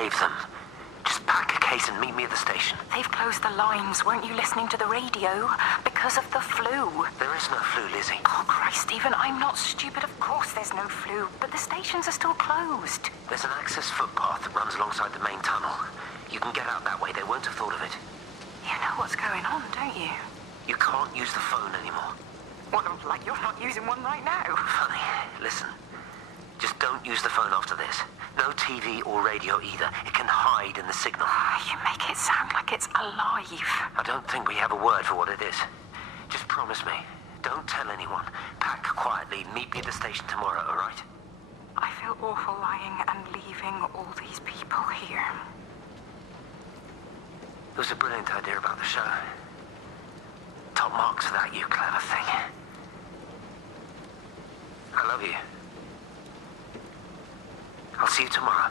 save them. Just pack a case and meet me at the station. They've closed the lines. Weren't you listening to the radio? Because of the flu. There is no flu, Lizzie. Oh, Christ, Stephen, I'm not stupid. Of course there's no flu. But the stations are still closed. There's an access footpath that runs alongside the main tunnel. You can get out that way. They won't have thought of it. You know what's going on, don't you? You can't use the phone anymore. Well, like you're not using one right now. Funny. Listen. Just don't use the phone after this. No TV or radio either. It can hide in the signal. You make it sound like it's alive. I don't think we have a word for what it is. Just promise me. Don't tell anyone. Pack quietly. Meet me at the station tomorrow, all right? I feel awful lying and leaving all these people here. It was a brilliant idea about the show. Top marks for that, you clever thing. I love you. I'll see you tomorrow.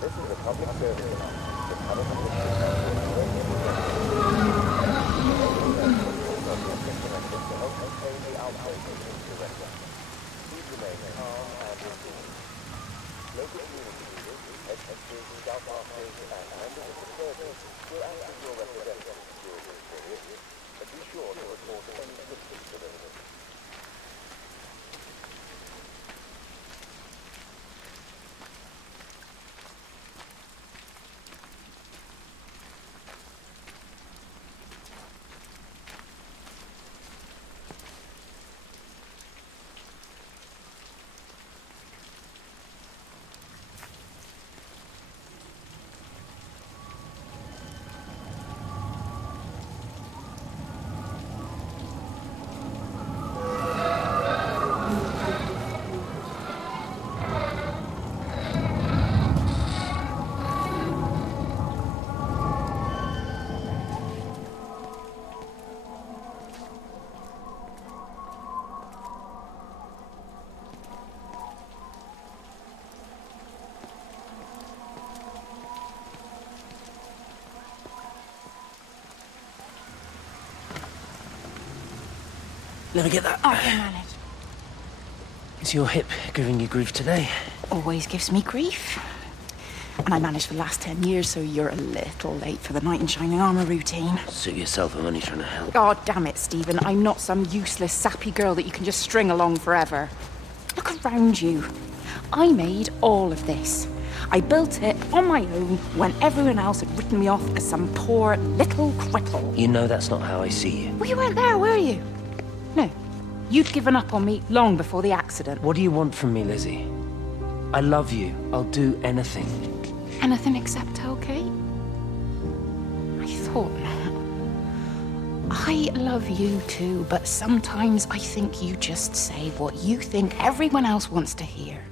This is a public service announcement. The tunnel is disconnected to help contain the outbreak of influenza. Please remain calm and resilient. Local community leaders, headmasters, scoutmasters, and members of the service will act as your representatives during this period, but be sure to report any symptoms to them. Let me get that. I can manage. Is your hip giving you grief today? Always gives me grief. And I managed for the last 10 years, so you're a little late for the knight in shining armor routine. Suit yourself, I'm only trying to help. God damn it, Stephen. I'm not some useless, sappy girl that you can just string along forever. Look around you. I made all of this. I built it on my own when everyone else had written me off as some poor little cripple. You know that's not how I see you. Well, you weren't there, were you? No. You'd given up on me long before the accident. What do you want from me, Lizzie? I love you. I'll do anything. Anything except tell Kate? I thought not. I love you too, but sometimes I think you just say what you think everyone else wants to hear.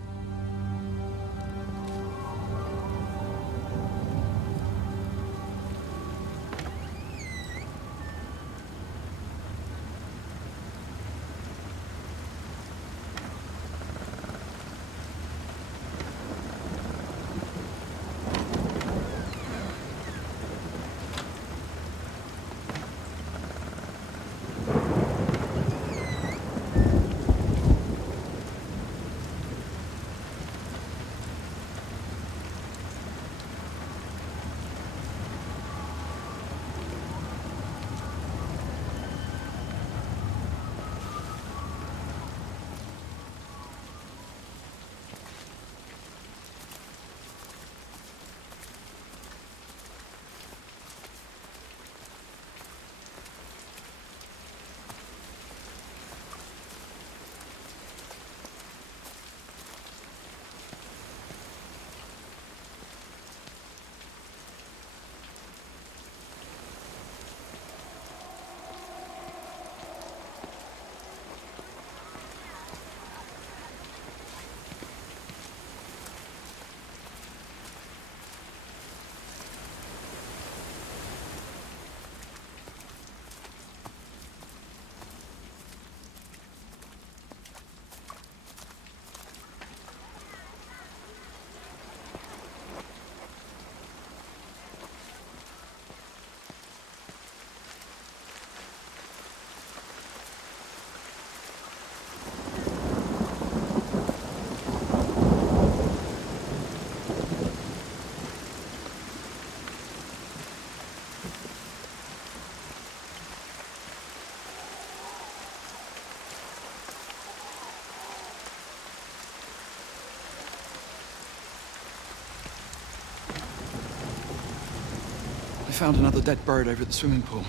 found another dead bird over at the swimming pool.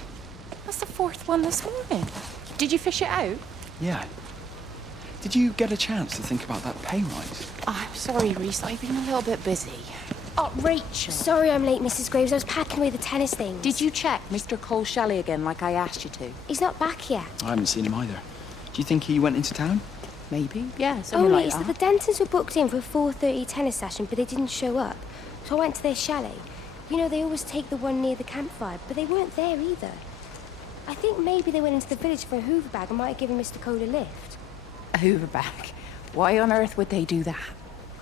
That's the fourth one this morning. Did you fish it out? Yeah. Did you get a chance to think about that pay rise? Oh, I'm sorry, Reese. I've been a little bit busy. Oh, Rachel. Sorry I'm late, Mrs. Graves. I was packing away the tennis things. Did you check Mr. Cole Shelley again like I asked you to? He's not back yet. I haven't seen him either. Do you think he went into town? Maybe, yeah, something Only like it's that. that the Dentons were booked in for a 4:30 tennis session, but they didn't show up. So I went to their chalet. You know, they always take the one near the campfire, but they weren't there either. I think maybe they went into the village for a Hoover bag and might have given Mr. Cole a lift. A Hoover bag. Why on earth would they do that?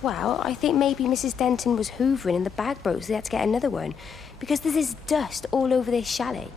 Well, I think maybe Mrs. Denton was hoovering and the bag broke, so they had to get another one. Because there's this dust all over this chalet.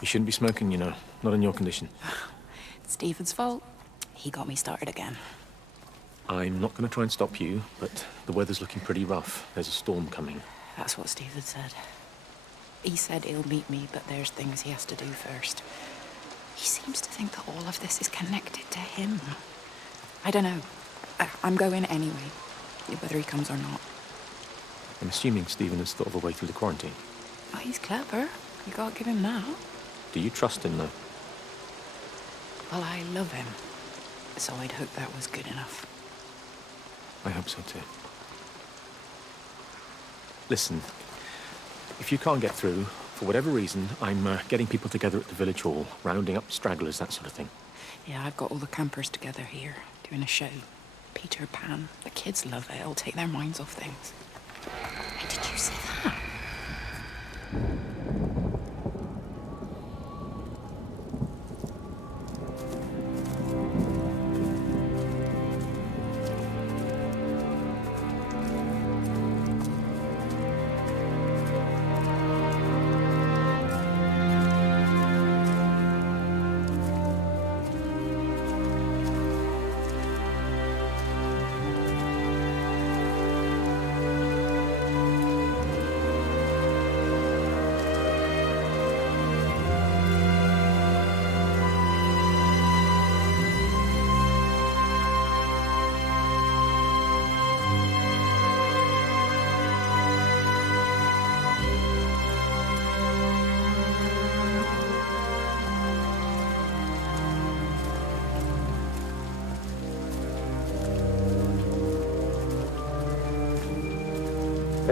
You shouldn't be smoking, you know. Not in your condition. It's Stephen's fault. He got me started again. I'm not going to try and stop you, but the weather's looking pretty rough. There's a storm coming. That's what Stephen said. He said he'll meet me, but there's things he has to do first. He seems to think that all of this is connected to him. I don't know. I'm going anyway, whether he comes or not. I'm assuming Stephen has thought of a way through the quarantine. Oh, he's clever. You gotta give him that. Do you trust him, though? Well, I love him. So I'd hope that was good enough. I hope so, too. Listen, if you can't get through, for whatever reason, I'm getting people together at the village hall, rounding up stragglers, that sort of thing. Yeah, I've got all the campers together here, doing a show. Peter Pan. The kids love it. It'll take their minds off things. Hey, did you see that?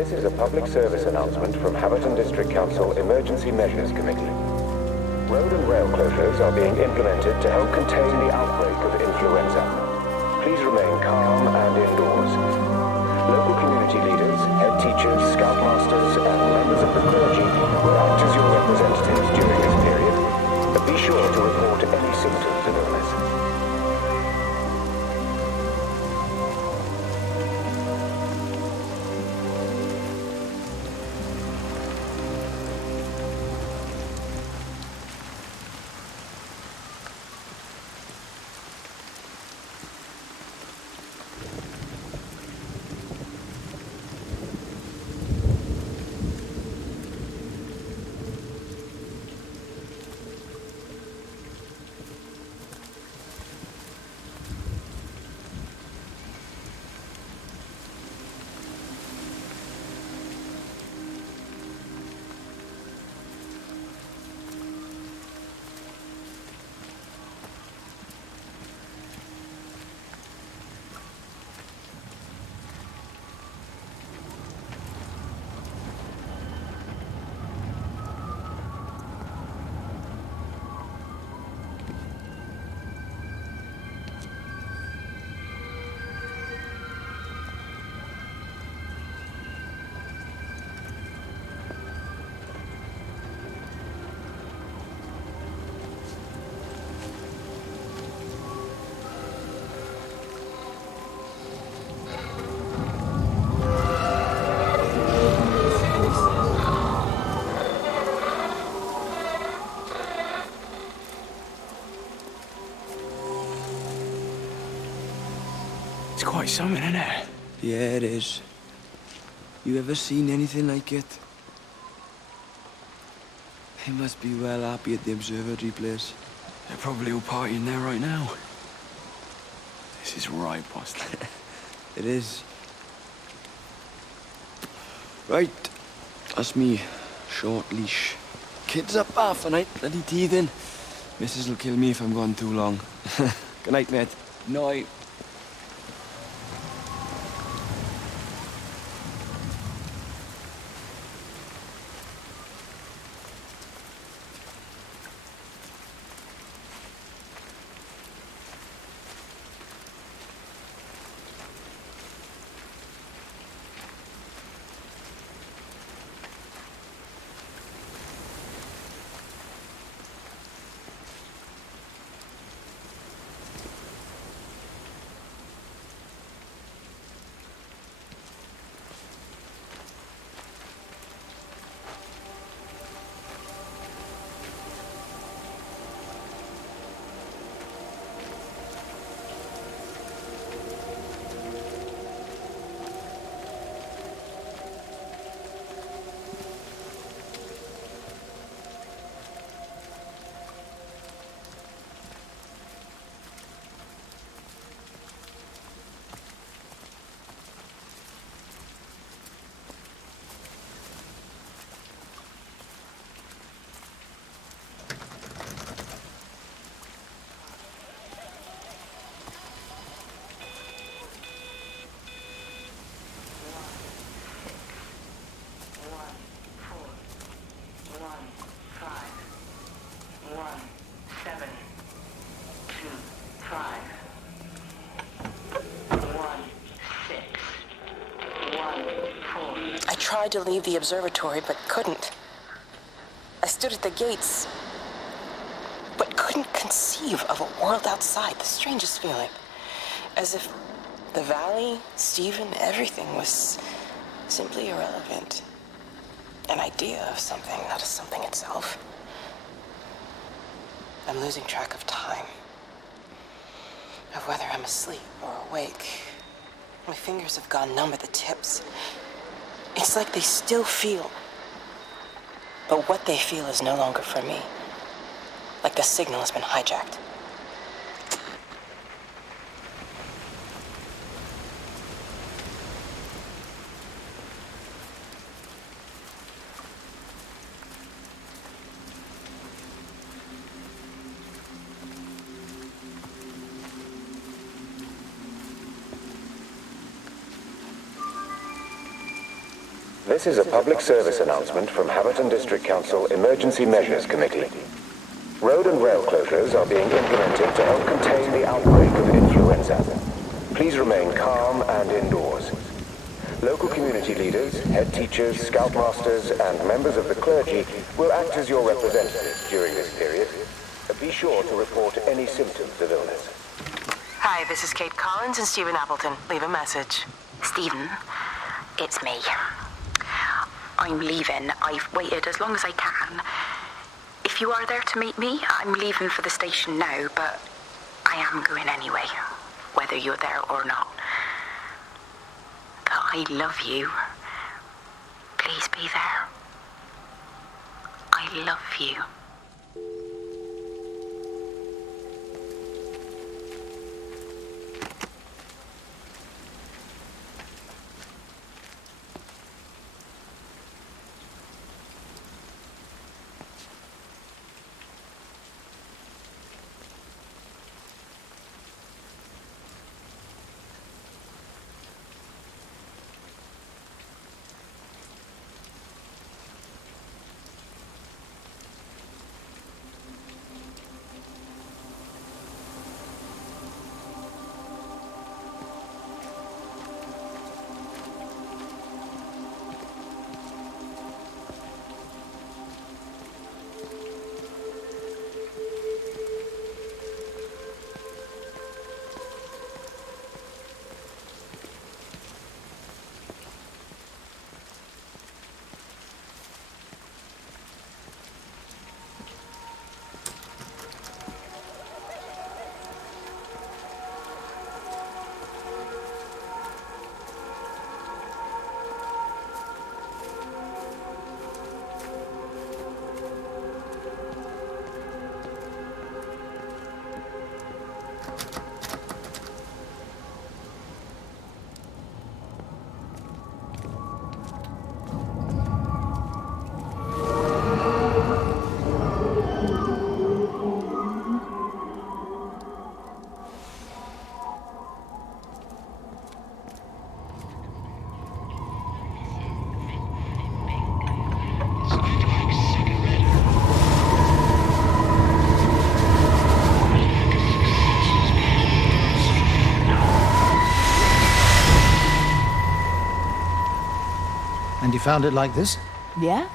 This is a public service announcement from Haverton District Council Emergency Measures Committee. Road and rail closures are being implemented to help contain the outbreak of influenza. Please remain calm and indoors. Local community leaders, head teachers, scoutmasters, and members of the clergy will act as your representatives during this period. But be sure to report any symptoms of illness. It's quite something, isn't it? Yeah, it is. You ever seen anything like it? They must be well happy at the observatory place. They're probably all partying there right now. This is right, boss. It is. Right. That's me. Short leash. Kids up half a night, bloody teething. Missus will kill me if I'm gone too long. Good night, mate. Night. I tried to leave the observatory, but couldn't. I stood at the gates, but couldn't conceive of a world outside. The strangest feeling. As if the valley, Stephen, everything was simply irrelevant. An idea of something, not a something itself. I'm losing track of time. Of whether I'm asleep or awake. My fingers have gone numb at the tips. It's like they still feel. But what they feel is no longer for me. Like the signal has been hijacked. This is a public service announcement from Haverton District Council Emergency Measures Committee. Road and rail closures are being implemented to help contain the outbreak of influenza. Please remain calm and indoors. Local community leaders, head teachers, scoutmasters, and members of the clergy will act as your representatives during this period. Be sure to report any symptoms of illness. Hi, this is Kate Collins and Stephen Appleton. Leave a message. Stephen, it's me. I'm leaving. I've waited as long as I can. If you are there to meet me, I'm leaving for the station now, but I am going anyway, whether you're there or not. But I love you. Please be there. I love you. And you found it like this? Yeah?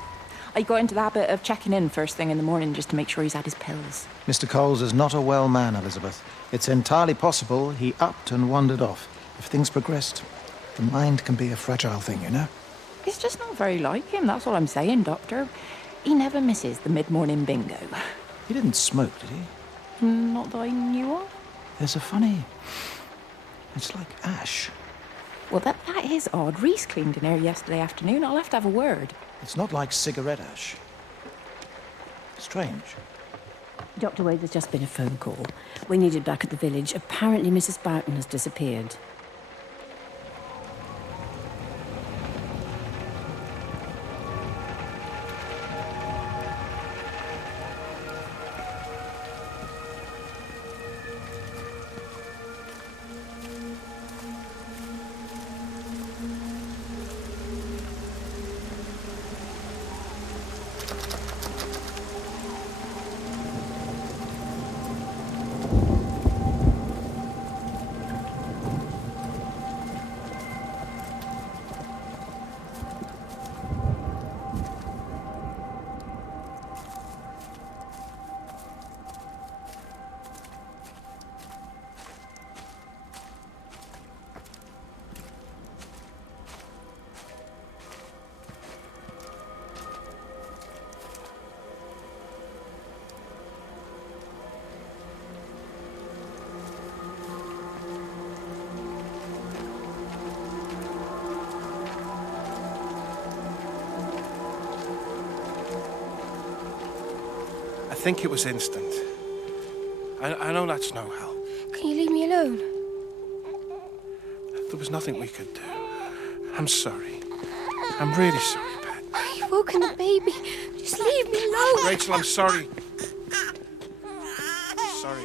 I got into the habit of checking in first thing in the morning just to make sure he's had his pills. Mr. Coles is not a well man, Elizabeth. It's entirely possible he upped and wandered off. If things progressed, the mind can be a fragile thing, you know? It's just not very like him, that's all I'm saying, Doctor. He never misses the mid-morning bingo. He didn't smoke, did he? Not that I knew of. There's a funny... It's like ash. Well, that is odd. Reese cleaned in here yesterday afternoon. I'll have to have a word. It's not like cigarette ash. Strange. Dr. Wade, there's just been a phone call. We need it back at the village. Apparently Mrs. Barton has disappeared. I think it was instant. I know that's no help. Can you leave me alone? There was nothing we could do. I'm sorry. I'm really sorry, Pat. You've woken the baby. Just leave me alone. Rachel, I'm sorry. Sorry.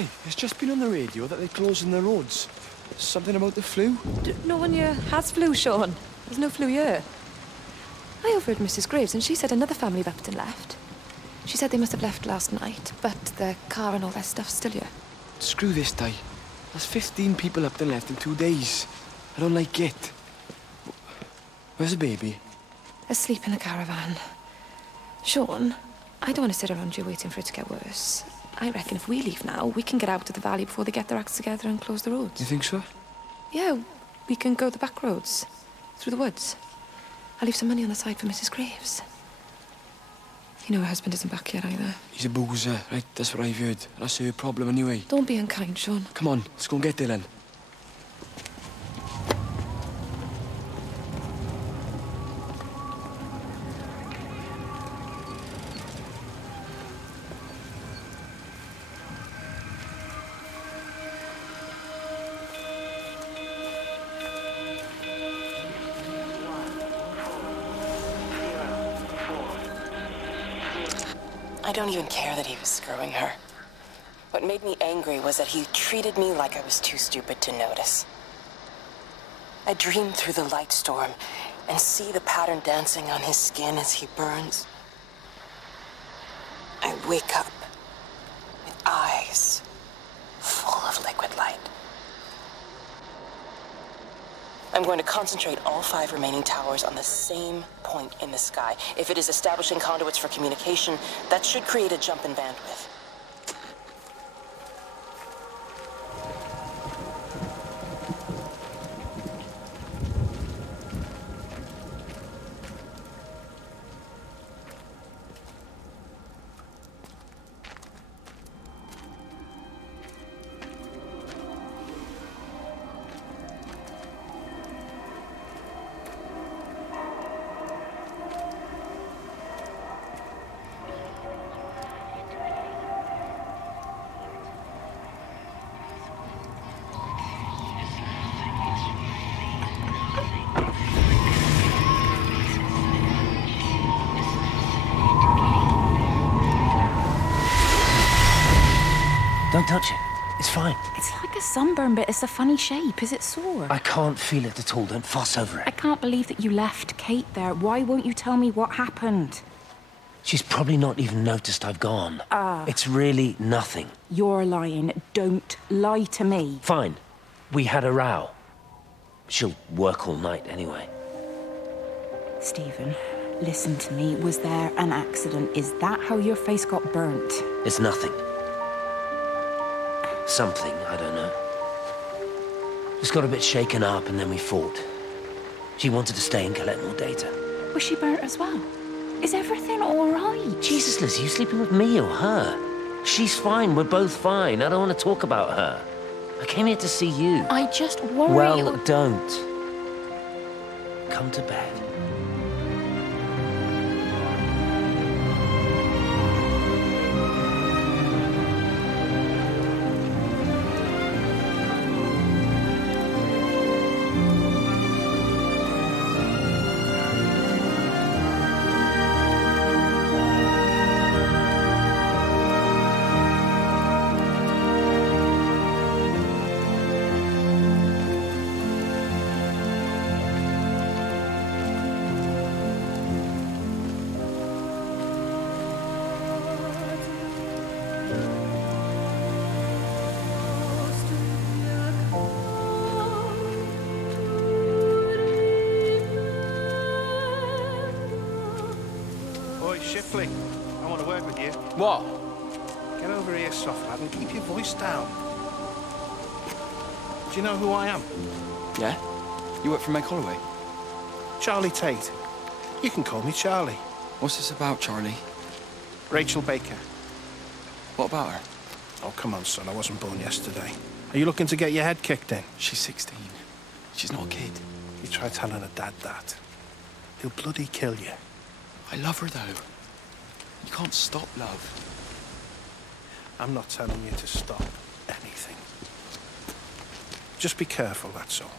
Hey, it's just been on the radio that they're closing the roads. Something about the flu? No one here has flu, Sean. There's no flu here. I overheard Mrs. Graves, and she said another family of Upton left. She said they must have left last night, but the car and all their stuff's still here. Screw this, Di. There's 15 people up and left in 2 days. I don't like it. Where's the baby? Asleep in the caravan. Sean, I don't want to sit around here waiting for it to get worse. I reckon if we leave now, we can get out of the valley before they get their acts together and close the roads. You think so? Yeah, we can go the back roads, through the woods. I'll leave some money on the side for Mrs. Graves. You know her husband isn't back yet either. He's a boozer, right? That's what I've heard. That's her problem anyway. Don't be unkind, Sean. Come on, let's go and get Dylan. I don't even care that he was screwing her. What made me angry was that he treated me like I was too stupid to notice. I dream through the light storm and see the pattern dancing on his skin as he burns. I wake up with eyes full of liquid light. I'm going to concentrate all 5 remaining towers on the same point in the sky. If it is establishing conduits for communication, that should create a jump in bandwidth. Don't touch it. It's fine. It's like a sunburn, but it's a funny shape. Is it sore? I can't feel it at all. Don't fuss over it. I can't believe that you left Kate there. Why won't you tell me what happened? She's probably not even noticed I've gone. It's really nothing. You're lying. Don't lie to me. Fine. We had a row. She'll work all night anyway. Stephen, listen to me. Was there an accident? Is that how your face got burnt? It's nothing. Something, I don't know. Just got a bit shaken up and then we fought. She wanted to stay and collect more data. Was she burnt as well? Is everything all right? Jesus, Liz, are you sleeping with me or her? She's fine, we're both fine. I don't want to talk about her. I came here to see you. I just worry... Well, don't. Come to bed. Shipley, I want to work with you. What? Get over here, soft lad, and keep your voice down. Do you know who I am? Yeah? You work for Meg Holloway? Charlie Tate. You can call me Charlie. What's this about, Charlie? Rachel Baker. What about her? Oh, come on, son. I wasn't born yesterday. Are you looking to get your head kicked in? She's 16. She's not a kid. You try telling her dad that. He'll bloody kill you. I love her, though. You can't stop love. I'm not telling you to stop anything. Just be careful, that's all.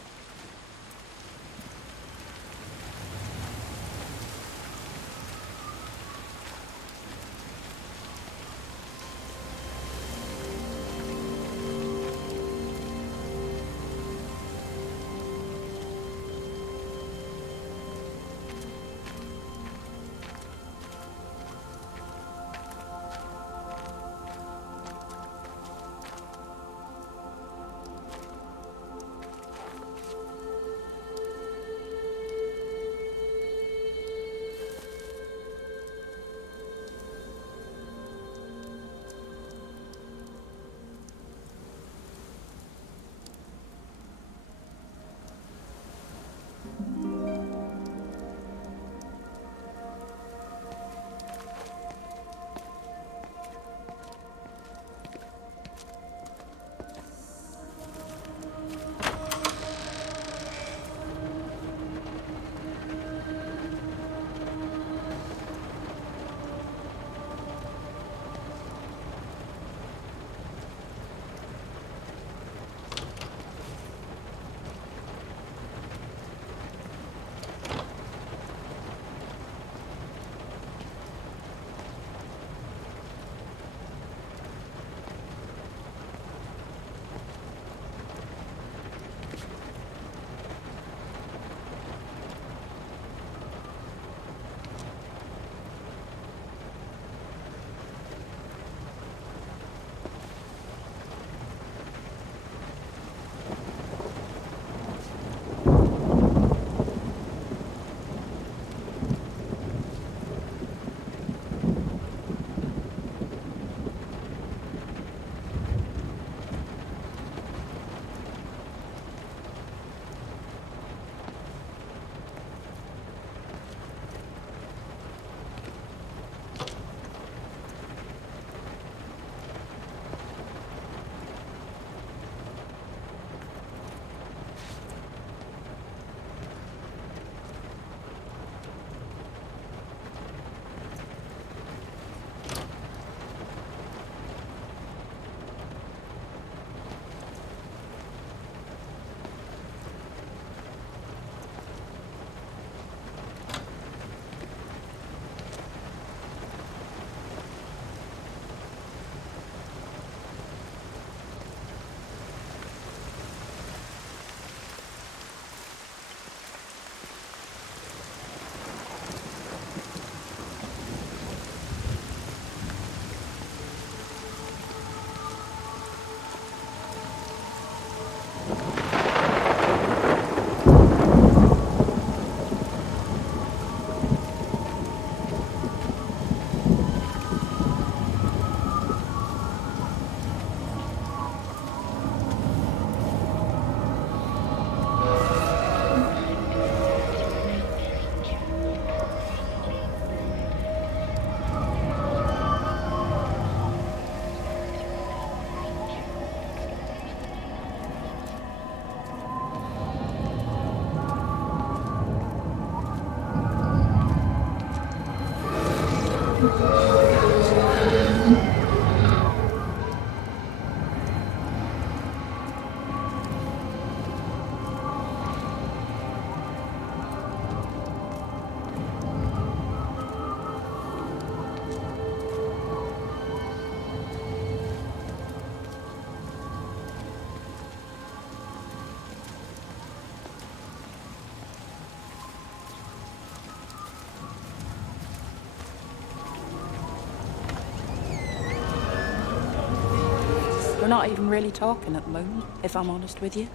not even really talking at the moment, if I'm honest with you.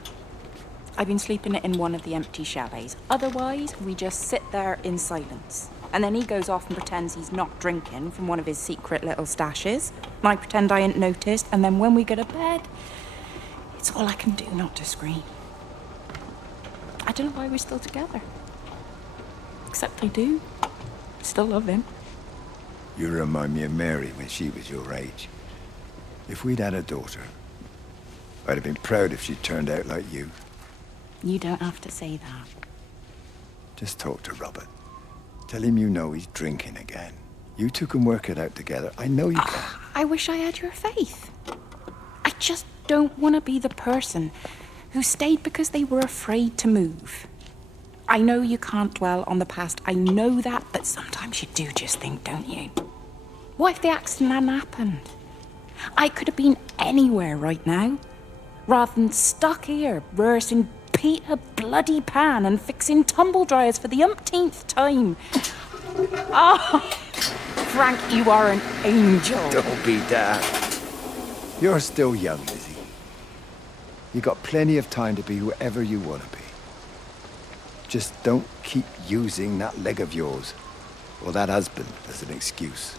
I've been sleeping in one of the empty chalets. Otherwise, we just sit there in silence. And then he goes off and pretends he's not drinking from one of his secret little stashes. And I pretend I ain't noticed, and then when we go to bed, it's all I can do not to scream. I don't know why we're still together. Except I do. Still love him. You remind me of Mary when she was your age. If we'd had a daughter, I'd have been proud if she turned out like you. You don't have to say that. Just talk to Robert. Tell him you know he's drinking again. You two can work it out together. I know you can. I wish I had your faith. I just don't want to be the person who stayed because they were afraid to move. I know you can't dwell on the past. I know that, but sometimes you do just think, don't you? What if the accident hadn't happened? I could have been anywhere right now, rather than stuck here rehearsing Peter Bloody Pan and fixing tumble dryers for the umpteenth time. Oh, Frank, you are an angel. Don't be daft. You're still young, Lizzie. You got plenty of time to be whoever you want to be. Just don't keep using that leg of yours or that husband as an excuse.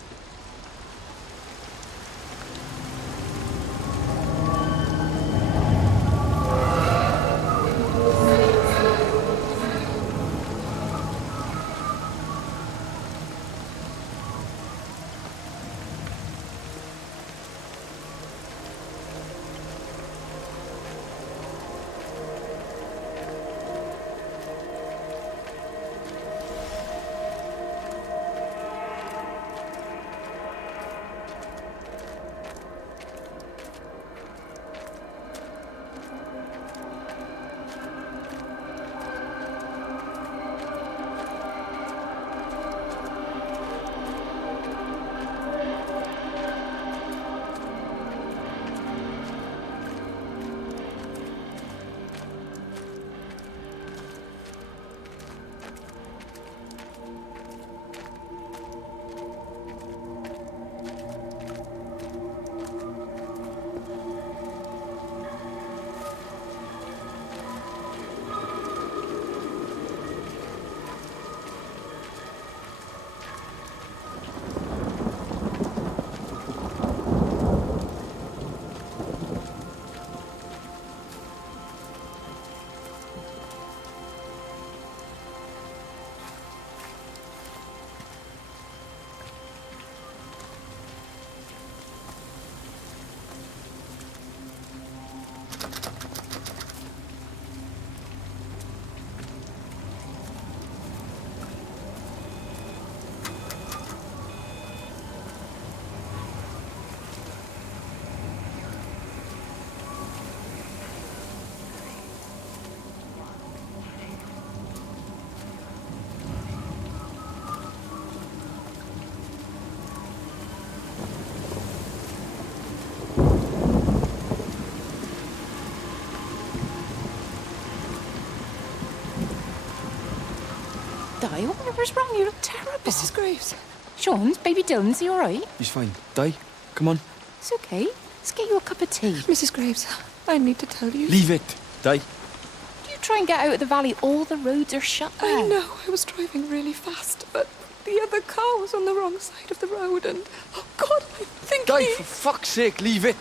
Di, whatever's wrong? You look terrible. Mrs. Graves. Sean's, baby Dylan's, he all right? He's fine. Di, come on. It's okay. Let's get you a cup of tea. Mrs. Graves, I need to tell you. Leave it, Di. You try and get out of the valley, all the roads are shut now. I know, I was driving really fast, but the other car was on the wrong side of the road and, oh God, I think Di, for fuck's sake, leave it.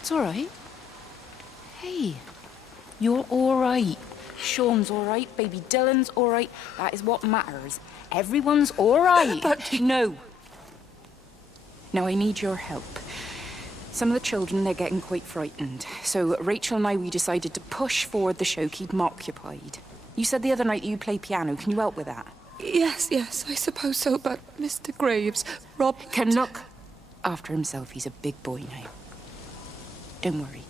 It's all right. Hey, you're all right. Sean's all right, baby Dylan's all right. That is what matters. Everyone's all right. But no. No, I need your help. Some of the children, they're getting quite frightened. So Rachel and I, we decided to push forward the show, keep them occupied. You said the other night that you play piano. Can you help with that? Yes, I suppose so, but Mr. Graves, Rob... Can look after himself. He's a big boy now. Don't worry.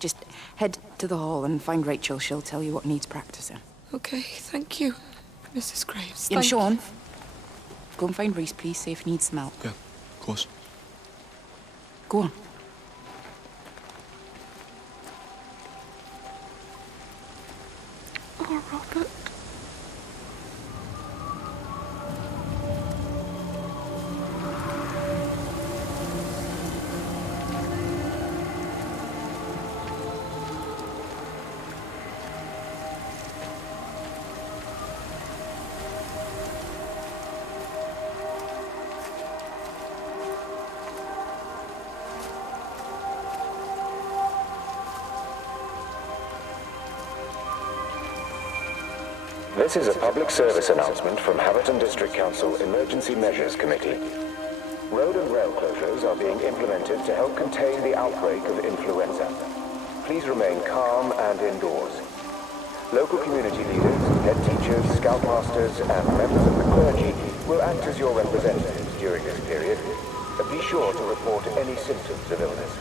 Just head to the hall and find Rachel. She'll tell you what needs practicing. Okay, thank you, Mrs. Graves. And Sean, go and find Reese, please. See if he needs some help. Yeah, of course. Go on. Oh, Robert. This is a public service announcement from Haverton District Council Emergency Measures Committee. Road and rail closures are being implemented to help contain the outbreak of influenza. Please remain calm and indoors. Local community leaders, head teachers, scoutmasters, and members of the clergy will act as your representatives during this period. Be sure to report any symptoms of illness.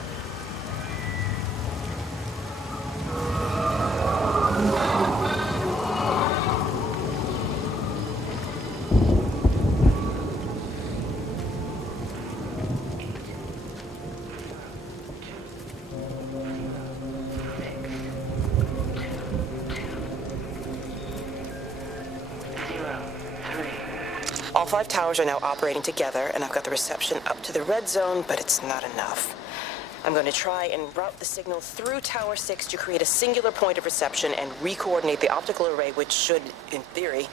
All 5 towers are now operating together, and I've got the reception up to the red zone, but it's not enough. I'm going to try and route the signal through Tower 6 to create a singular point of reception and re-coordinate the optical array, which should, in theory,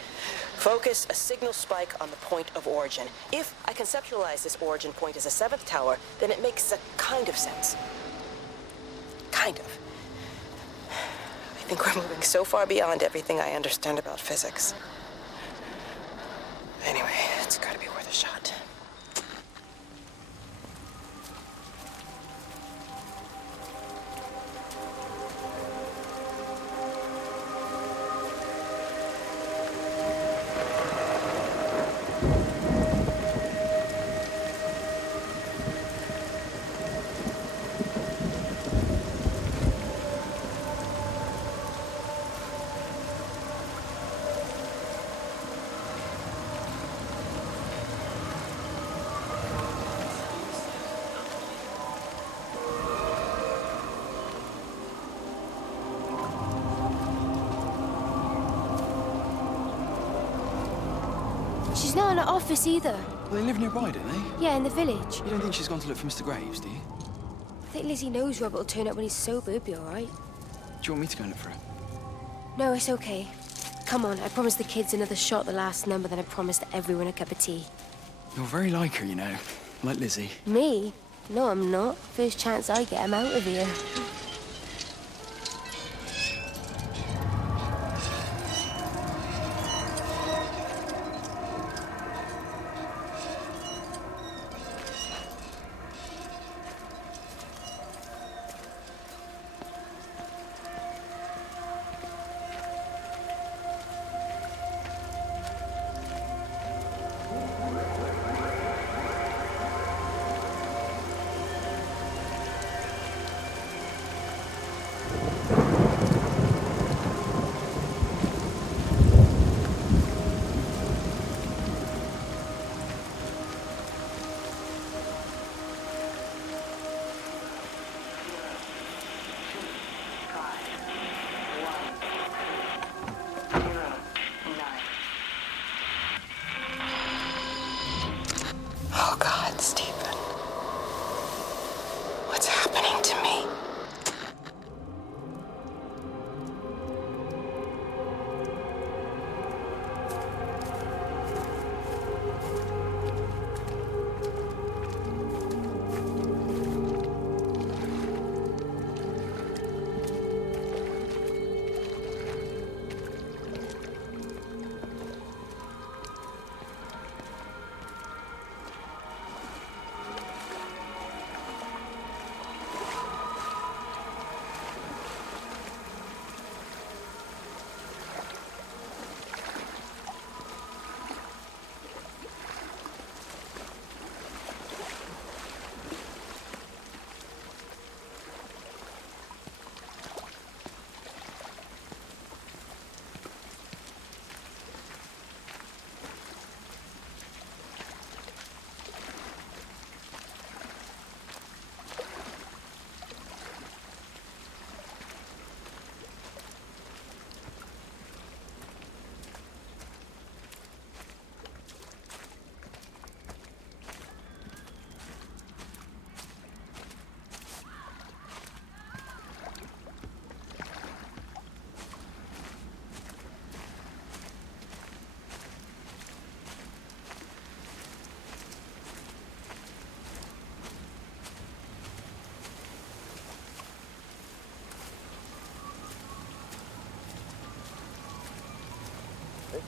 focus a signal spike on the point of origin. If I conceptualize this origin point as a 7th tower, then it makes a kind of sense. Kind of. I think we're moving so far beyond everything I understand about physics. Anyway, it's gotta be worth a shot. She's not in her office either. Well, they live nearby, don't they? Yeah, in the village. You don't think she's gone to look for Mr. Graves, do you? I think Lizzie knows Robert will turn up when he's sober. He'll be all right. Do you want me to go and look for her? No, it's okay. Come on, I promised the kids another shot the last number, then I promised everyone a cup of tea. You're very like her, you know. Like Lizzie. Me? No, I'm not. First chance I get, I'm out of here. Oh, God, Stephen. What's happening to me?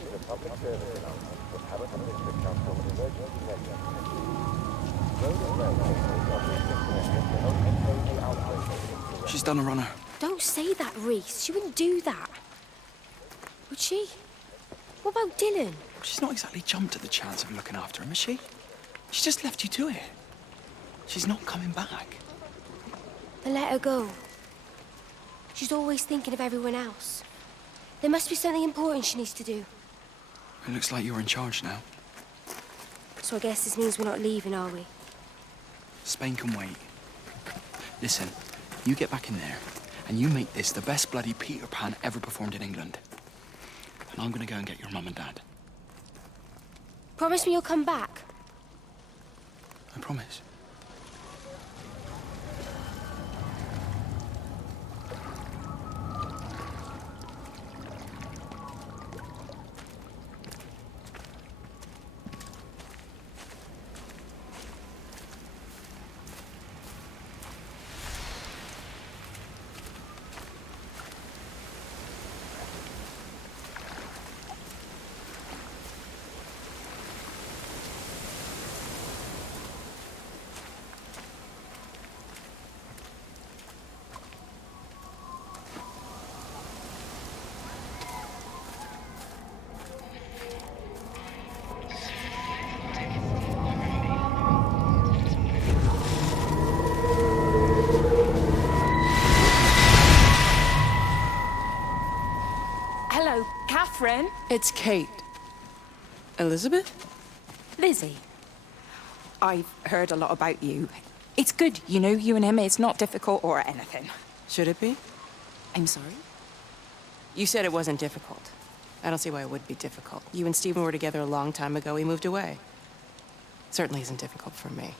is a public service announcement from Hamilton District Council Emergency Measures Committee. Road and railway are being disconnected to help contain the outbreak of influenza. She's done a runner. Don't say that, Reese. She wouldn't do that. Would she? What about Dylan? She's not exactly jumped at the chance of looking after him, has she? She just left you to it. She's not coming back. Then let her go. She's always thinking of everyone else. There must be something important she needs to do. It looks like you're in charge now. So I guess this means we're not leaving, are we? Spain can wait. Listen, you get back in there, and you make this the best bloody Peter Pan ever performed in England. And I'm gonna go and get your mum and dad. Promise me you'll come back. I promise. Hello, Catherine. It's Kate. Elizabeth? Lizzie. I've heard a lot about you. It's good, you know, you and him. It's not difficult or anything. Should it be? I'm sorry? You said it wasn't difficult. I don't see why it would be difficult. You and Stephen were together a long time ago. He moved away. Certainly isn't difficult for me.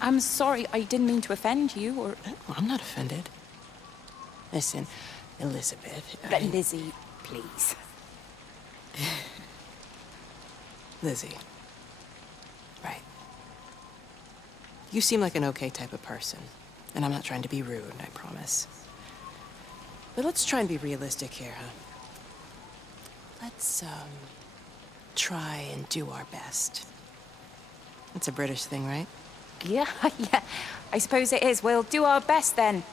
I'm sorry. I didn't mean to offend you or... Well, I'm not offended. Listen, Elizabeth... But Lizzie, please. Lizzie. Right. You seem like an okay type of person. And I'm not trying to be rude, I promise. But let's try and be realistic here, huh? Let's, try and do our best. That's a British thing, right? Yeah, yeah. I suppose it is. We'll do our best then.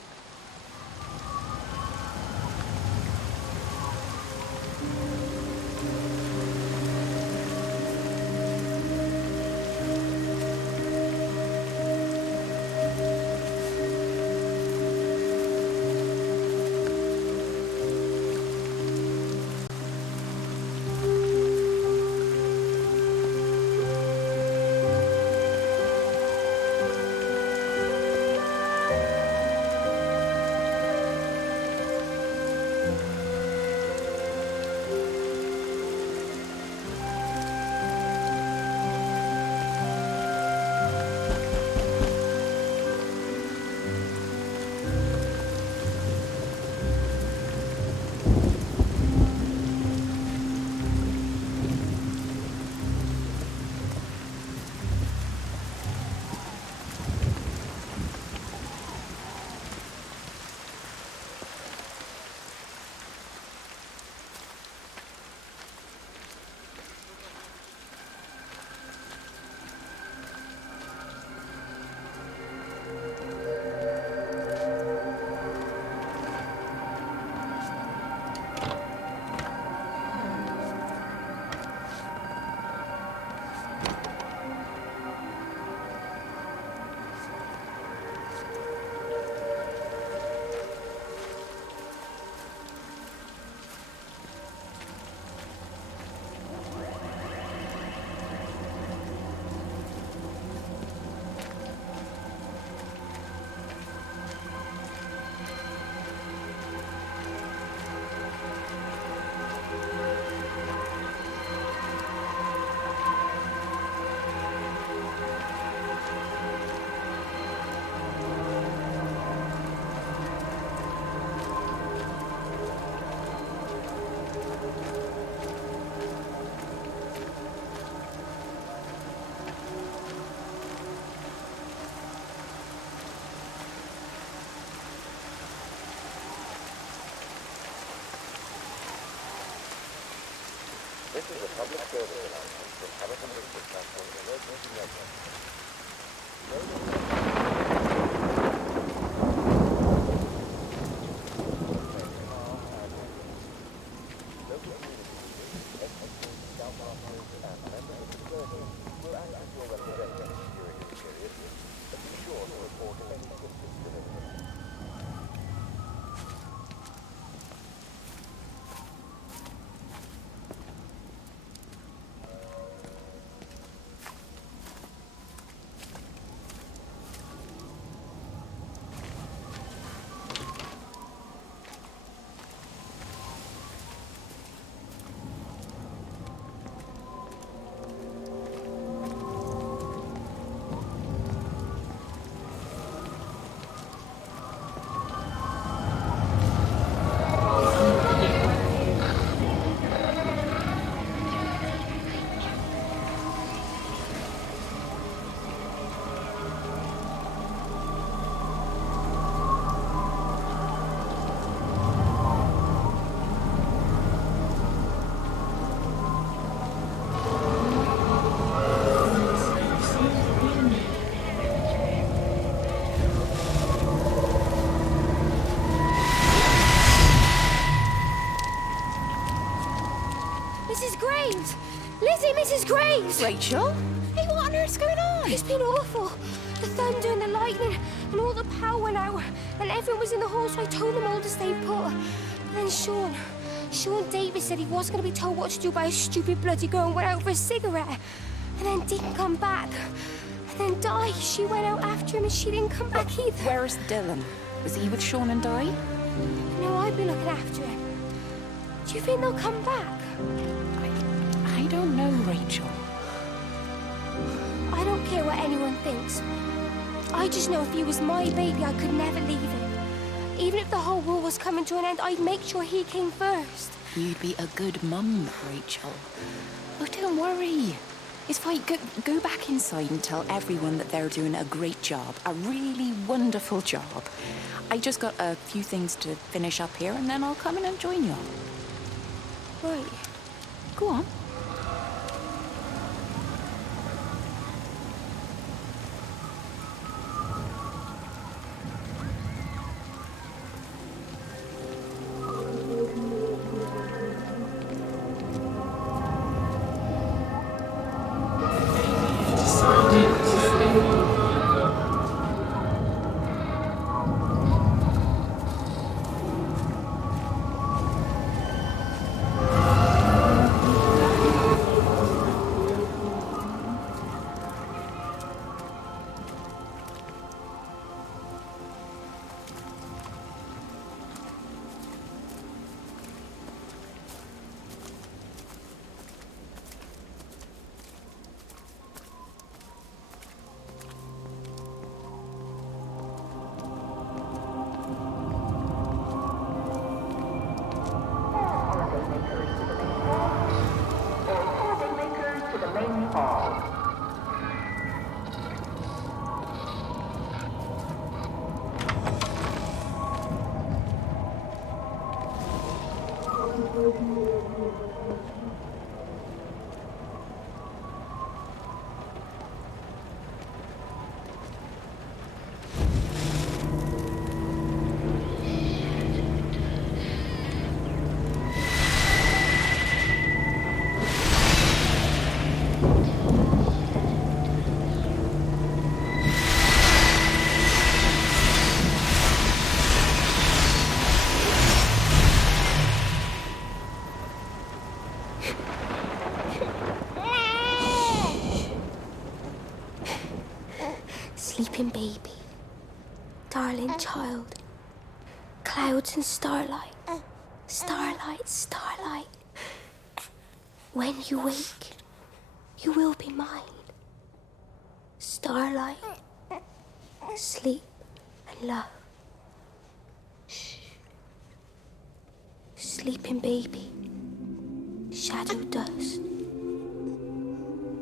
This is a public service announcement from Hamilton District National Emergency Network. Local community leaders, ex-officers, scoutmasters, and members of the clergy will act as your representatives during this period, but be sure to report any symptoms to them. Mrs. Graves! Lizzie, Mrs. Graves! Rachel? Hey, what on earth's going on? It's been awful. The thunder and the lightning and all the power went out and everyone was in the hall, so I told them all to stay put. But then Sean Davis said he wasn't going to be told what to do by a stupid bloody girl and went out for a cigarette. And then didn't come back. And then Di, she went out after him and she didn't come back either. Where's Dylan? Was he with Sean and Di? No, I've been looking after him. Do you think they'll come back? I don't know, Rachel. I don't care what anyone thinks. I just know if he was my baby, I could never leave him. Even if the whole world was coming to an end, I'd make sure he came first. You'd be a good mum, Rachel. Oh, don't worry. It's fine. Go back inside and tell everyone that they're doing a great job. A really wonderful job. I just got a few things to finish up here, and then I'll come in and join you. Right. Go on. Sleeping baby, darling child, clouds and starlight, starlight, starlight. When you wake, you will be mine. Starlight, sleep and love. Shh. Sleeping baby, shadow dust,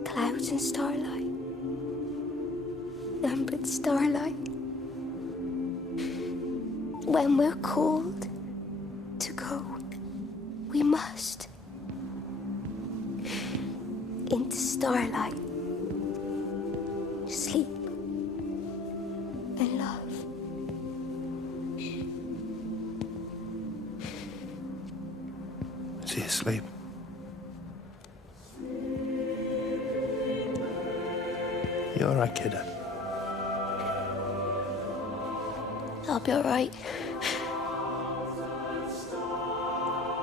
clouds and starlight. Numbered starlight. When we're called to go, we must. starlight. Sleep. And love. Is he asleep? You all right, kiddo? I'll be all right.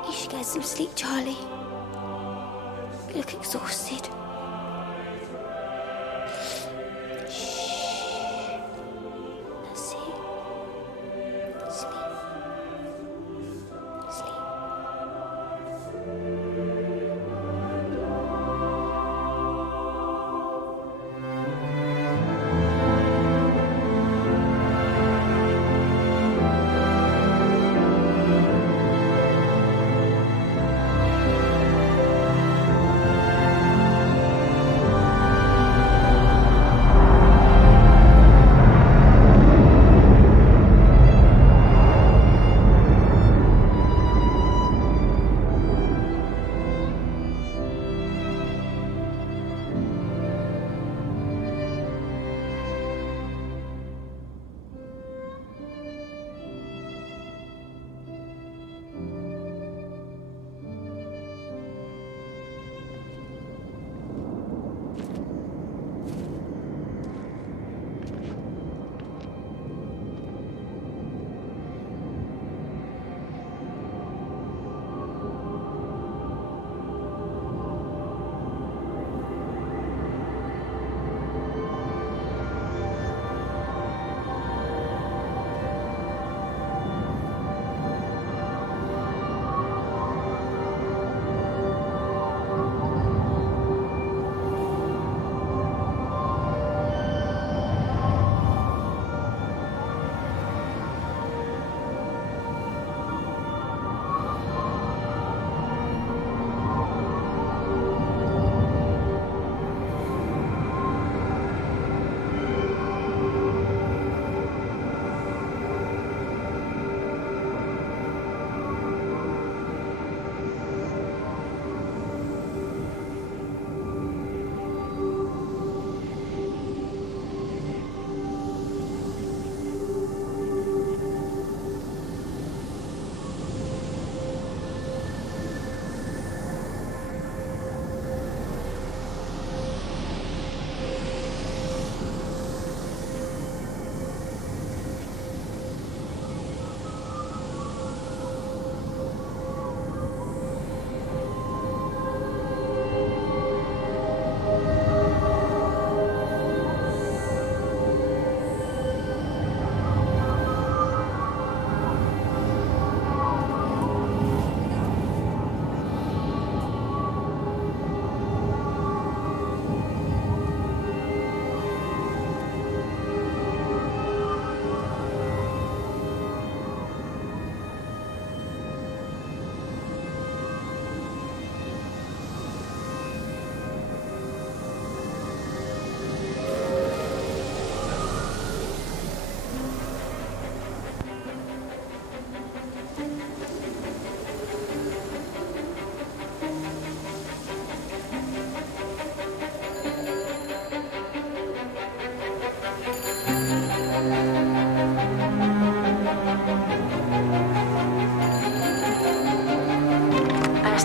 You should get some sleep, Charlie. You look exhausted. That's it. Sleep. Sleep.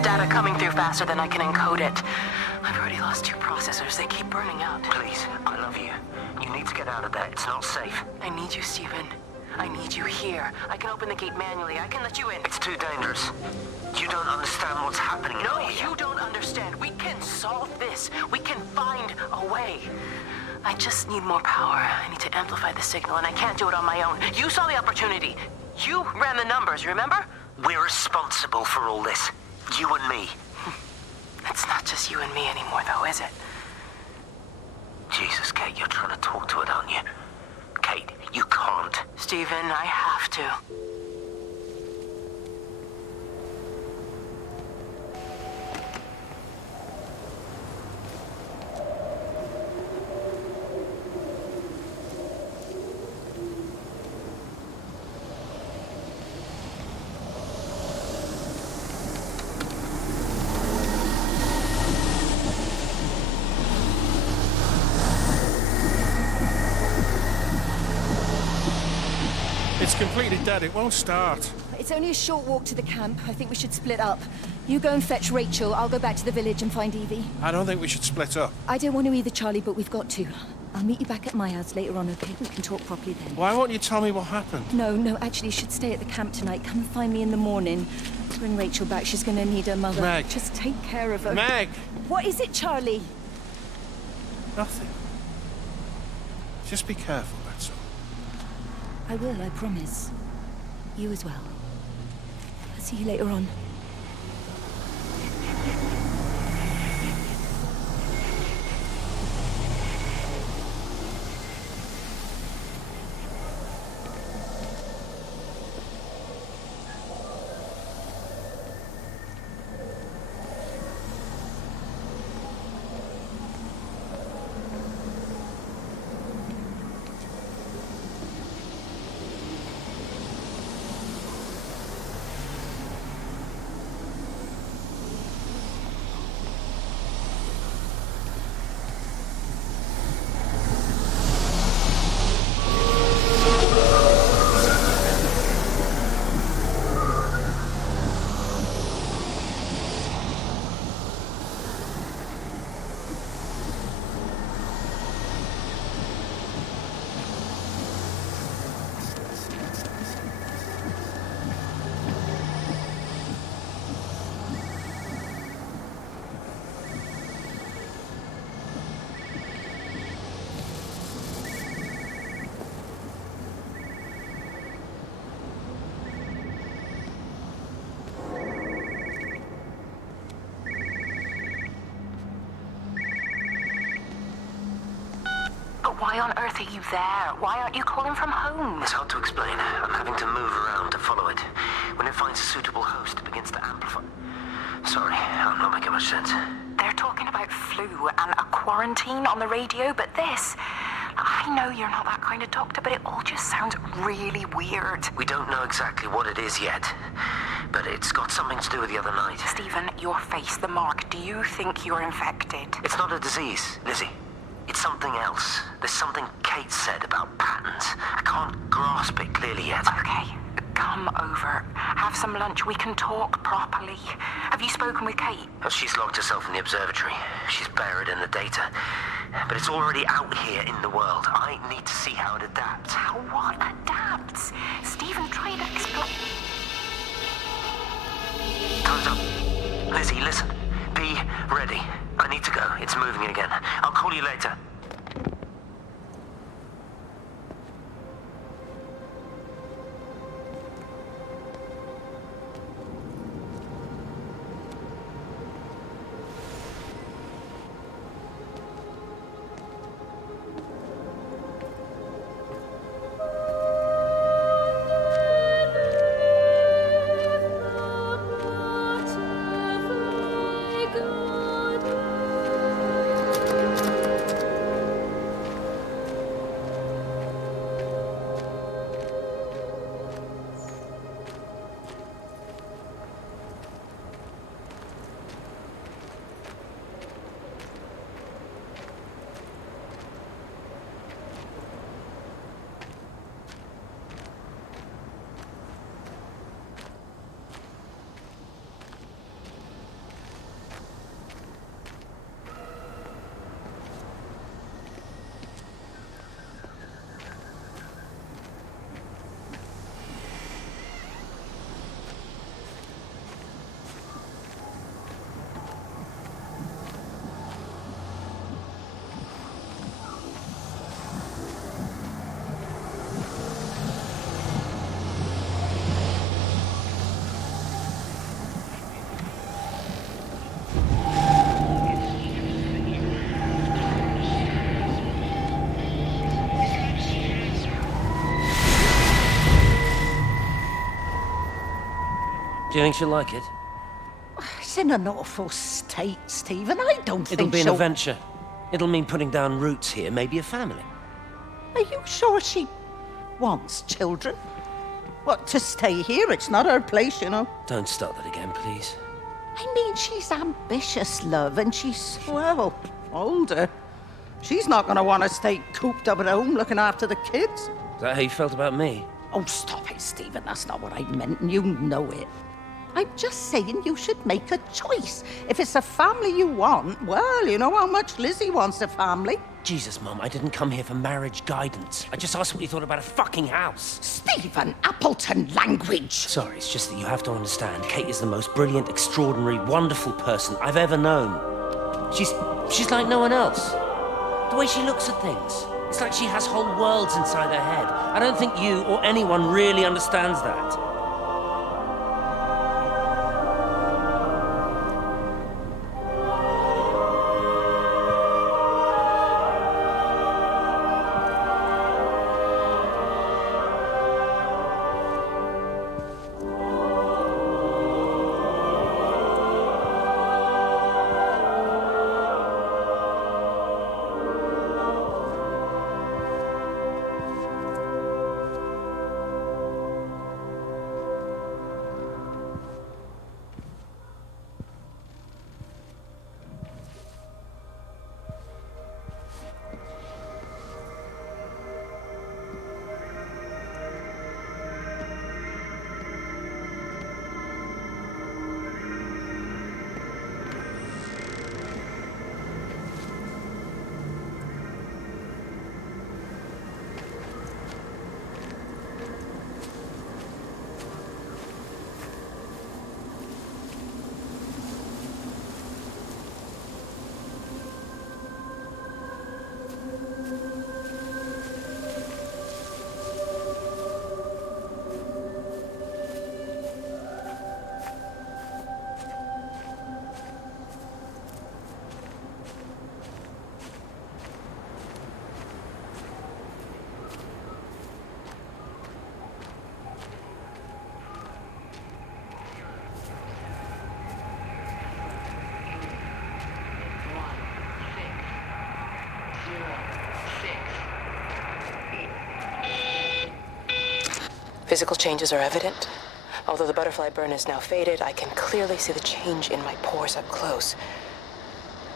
Data coming through faster than I can encode it. I've already lost 2 processors. They keep burning out. Please, I love you. You need to get out of there. It's not safe. I need you, Stephen. I need you here. I can open the gate manually. I can let you in. It's too dangerous. You don't understand what's happening. No, you don't understand. We can solve this. We can find a way. I just need more power. I need to amplify the signal, and I can't do it on my own. You saw the opportunity. You ran the numbers, remember? We're responsible for all this. You and me. It's not just you and me anymore, though, is it? Jesus, Kate, you're trying to talk to it, aren't you? Kate, you can't. Stephen, I have to. It's completely dead. It won't start. It's only a short walk to the camp. I think we should split up. You go and fetch Rachel. I'll go back to the village and find Evie. I don't think we should split up. I don't want to either, Charlie, but we've got to. I'll meet you back at my house later on, okay? We can talk properly then. Why won't you tell me what happened? No, actually, you should stay at the camp tonight. Come and find me in the morning. Bring Rachel back. She's going to need her mother. Meg. Just take care of her. Meg! What is it, Charlie? Nothing. Just be careful, that's all. I will, I promise. You as well. I'll see you later on. Why on earth are you there? Why aren't you calling from home? It's hard to explain. I'm having to move around to follow it. When it finds a suitable host, it begins to amplify. Sorry, I'm not making much sense. They're talking about flu and a quarantine on the radio, but this... I know you're not that kind of doctor, but it all just sounds really weird. We don't know exactly what it is yet, but it's got something to do with the other night. Stephen, your face, the mark, do you think you're infected? It's not a disease, Lizzie. It's something else. There's something Kate said about patterns. I can't grasp it clearly yet. Okay, come over. Have some lunch. We can talk properly. Have you spoken with Kate? Well, she's locked herself in the observatory. She's buried in the data. But it's already out here in the world. I need to see how it adapts. How what adapts? Stephen, try to explain. Time's up. Lizzie, listen. Be ready. I need to go. It's moving again. I'll call you later. Do you think she'll like it? It's in an awful state, Stephen. I don't It'll think be an she'll... adventure. It'll mean putting down roots here, maybe a family. Are you sure she wants children? What, to stay here? It's not her place, you know. Don't start that again, please. I mean, she's ambitious, love, and she's, well, older. She's not going to want to stay cooped up at home looking after the kids. Is that how you felt about me? Oh, stop it, Stephen. That's not what I meant, and you know it. I'm just saying you should make a choice. If it's a family you want, well, you know how much Lizzie wants a family. Jesus, Mum, I didn't come here for marriage guidance. I just asked what you thought about a fucking house. Stephen, Appleton language. Sorry, it's just that you have to understand, Kate is the most brilliant, extraordinary, wonderful person I've ever known. She's like no one else. The way she looks at things. It's like she has whole worlds inside her head. I don't think you or anyone really understands that. Physical changes are evident. Although the butterfly burn is now faded, I can clearly see the change in my pores up close.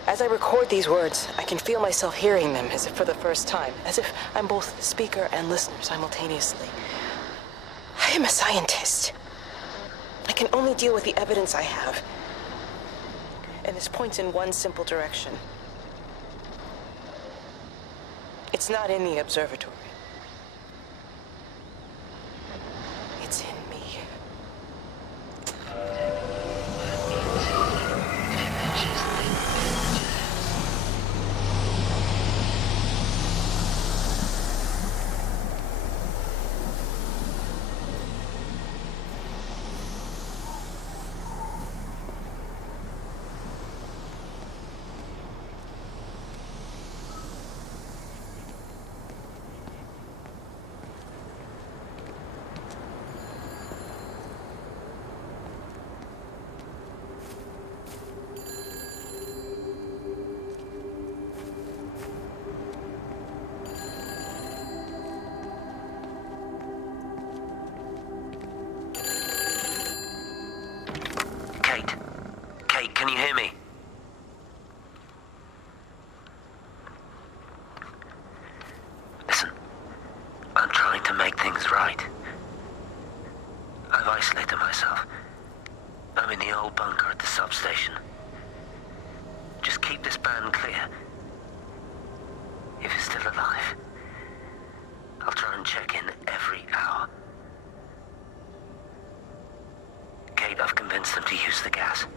As I record these words, I can feel myself hearing them as if for the first time, as if I'm both speaker and listener simultaneously. I am a scientist. I can only deal with the evidence I have. And this points in one simple direction. It's not in the observatory. It's in me. Can you hear me? Listen, I'm trying to make things right. I've isolated myself. I'm in the old bunker at the substation. Just keep this band clear. If it's still alive, I'll try and check in every hour. Kate, I've convinced them to use the gas.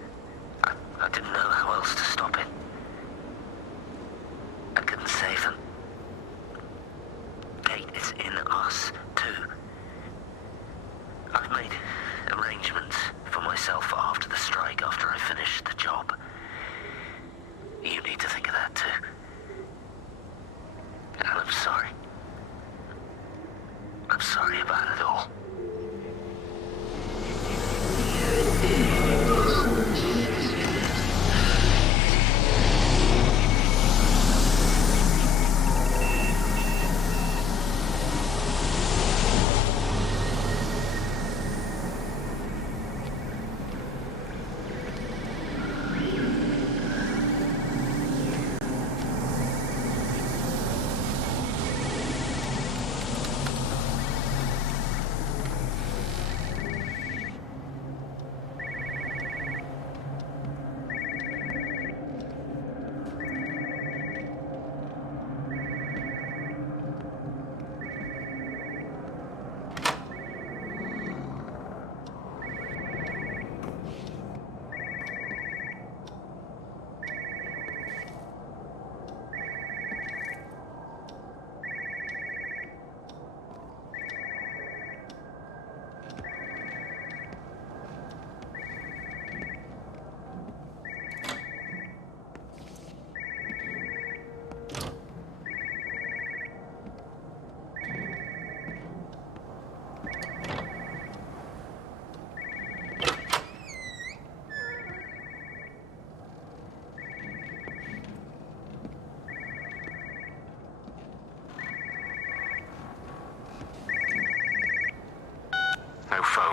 I didn't know how else to stop it. I couldn't save them. Kate, it's in us, too. I've made arrangements for myself after the strike, after I finish the job. You need to think of that, too. And I'm sorry. I'm sorry about it all.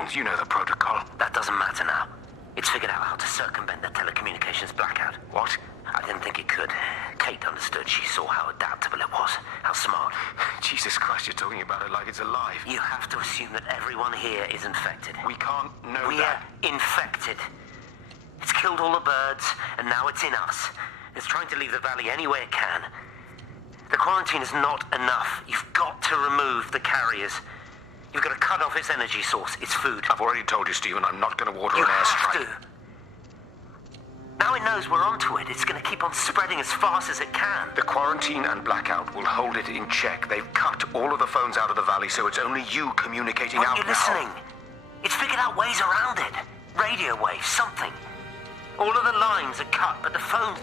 phones, you know the protocol. That doesn't matter now. It's figured out how to circumvent the telecommunications blackout. What? I didn't think it could. Kate understood. She saw how adaptable it was. How smart. Jesus Christ, you're talking about it like it's alive. You have to assume that everyone here is infected. We can't know that. We're infected. It's killed all the birds, and now it's in us. It's trying to leave the valley any way it can. The quarantine is not enough. You've got to remove the carriers. You've got to cut off its energy source, its food. I've already told you, Stephen, I'm not going to order an airstrike. You have to. Now it knows we're onto it. It's going to keep on spreading as fast as it can. The quarantine and blackout will hold it in check. They've cut all of the phones out of the valley, so it's only you communicating out now. You're listening. It's figured out ways around it. Radio waves, something. All of the lines are cut, but the phones...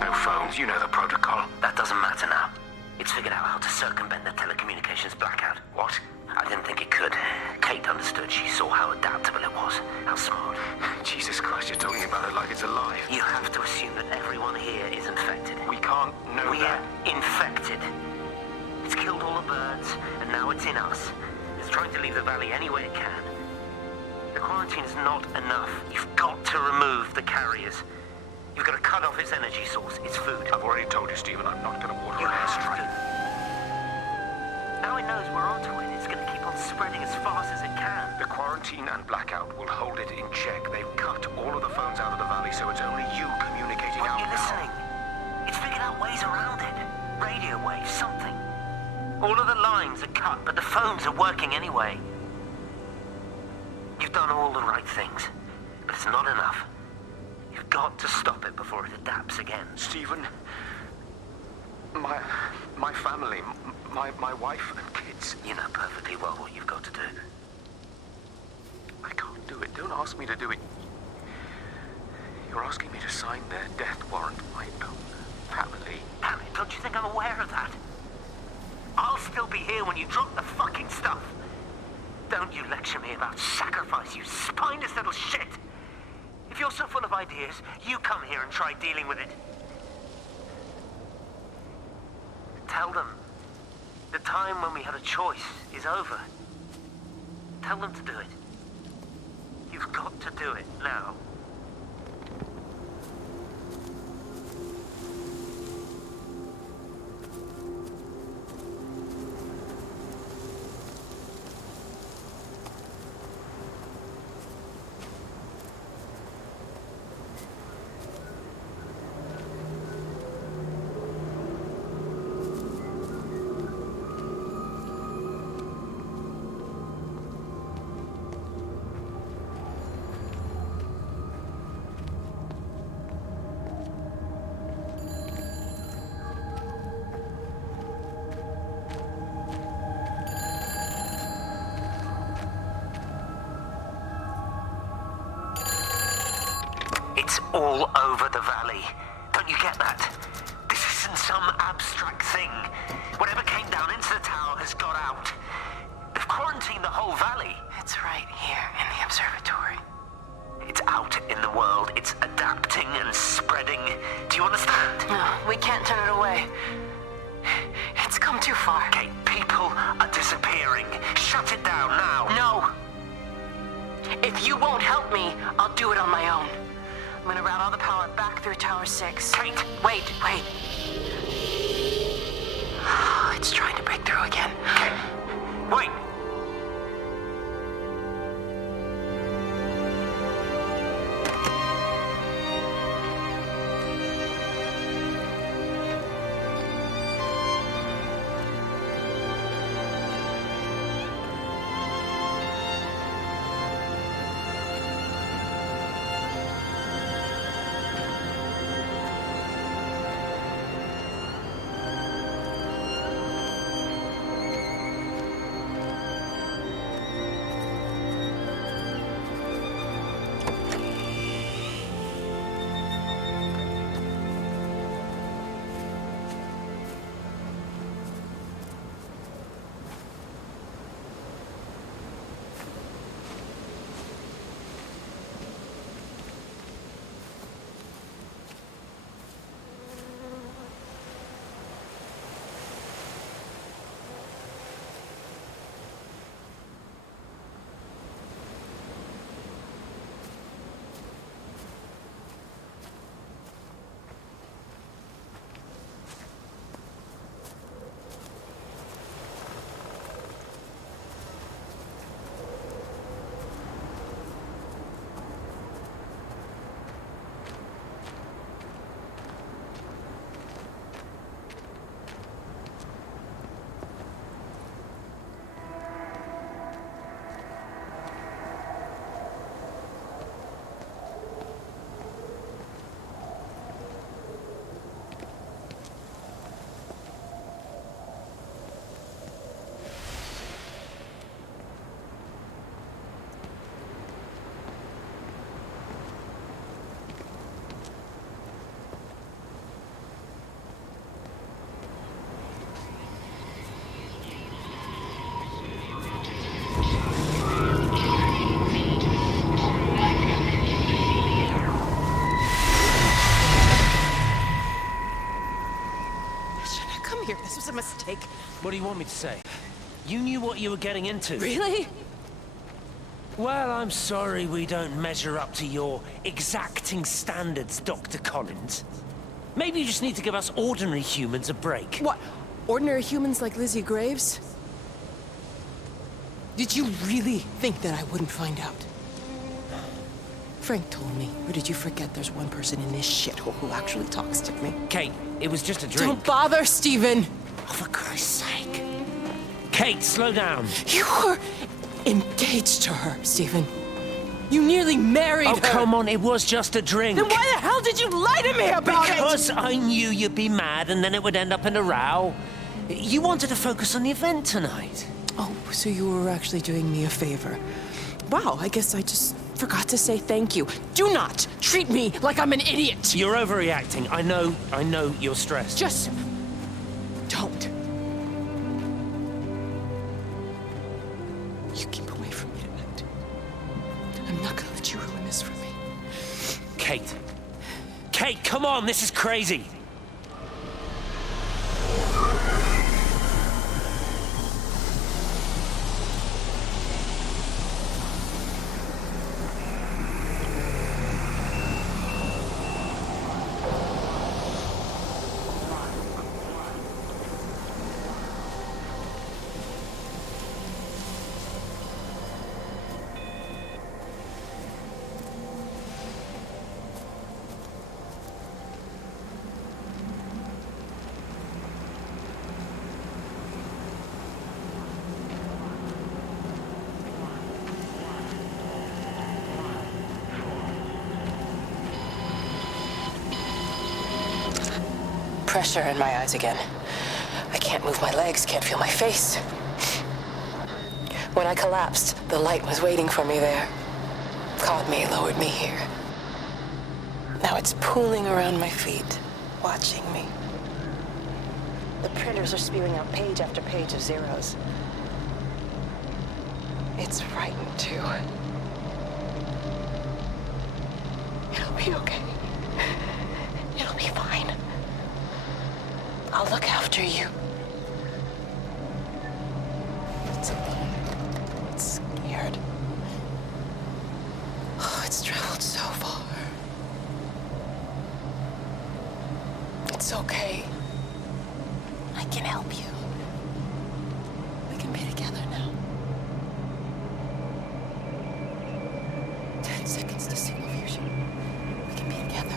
No phones, you know the protocol. That doesn't matter now. It's figured out how to circumvent the telecommunications blackout. What? I didn't think it could. Kate understood. She saw how adaptable it was. How smart. Jesus Christ, you're talking about it like it's alive. You have to assume that everyone here is infected. We can't know that. We're infected. It's killed all the birds, and now it's in us. It's trying to leave the valley any way it can. The quarantine is not enough. You've got to remove the carriers. You've got to cut off its energy source, its food. I've already told you, Stephen, I'm not going to order an airstrike. Now it knows we're onto it. It's going to keep on spreading as fast as it can. The quarantine and blackout will hold it in check. They've cut all of the phones out of the valley, so it's only you communicating out now. You're listening. It's figured out ways around it. Radio waves, something. All of the lines are cut, but the phones are working anyway. You've done all the right things, but it's not enough. You've got to stop it before it adapts again. Stephen, my family, my wife and kids. You know perfectly well what you've got to do. I can't do it. Don't ask me to do it. You're asking me to sign their death warrant for my own family. Harry, don't you think I'm aware of that? I'll still be here when you drop the fucking stuff. Don't you lecture me about sacrifice, you spineless little shit. If you're so full of ideas, you come here and try dealing with it. Tell them the time when we had a choice is over. Tell them to do it. You've got to do it now. It's all over the valley. Don't you get that? This isn't some abstract thing. Whatever came down into the tower has got out. They've quarantined the whole valley. It's right here in the observatory. It's out in the world. It's adapting and spreading. Do you understand? No, we can't turn it away. It's come too far. Okay, people are disappearing. Shut it down now. No. If you won't help me, I'll do it on my own. I'm gonna route all the power back through Tower 6. Kate! Wait. It's trying to break through again. Kate! Wait! mistake. What do you want me to say? You knew what you were getting into. Really? Well, I'm sorry we don't measure up to your exacting standards, Dr. Collins. Maybe you just need to give us ordinary humans a break. What? Ordinary humans like Lizzie Graves? Did you really think that I wouldn't find out? Frank told me. Or did you forget there's one person in this shithole who actually talks to me? Kate, it was just a drink. Don't bother, Stephen! Oh, for Christ's sake. Kate, slow down. You were engaged to her, Stephen. You nearly married her. Oh, come on, it was just a drink. Then why the hell did you lie to me about it? Because I knew you'd be mad and then it would end up in a row. You wanted to focus on the event tonight. Oh, so you were actually doing me a favor. Wow, I guess I just forgot to say thank you. Do not treat me like I'm an idiot. You're overreacting. I know you're stressed. Just don't. You keep away from me tonight. I'm not gonna let you ruin this for me. Kate. Kate, come on, this is crazy. Pressure in my eyes again. I can't move my legs, can't feel my face. When I collapsed, the light was waiting for me there. Caught me, lowered me here. Now it's pooling around my feet, watching me. The printers are spewing out page after page of zeros. It's frightened too. It'll be okay. It'll be fine. I'll look after you. It's scared. Oh, it's traveled so far. It's okay. I can help you. We can be together now. 10 seconds to signal fusion. We can be together.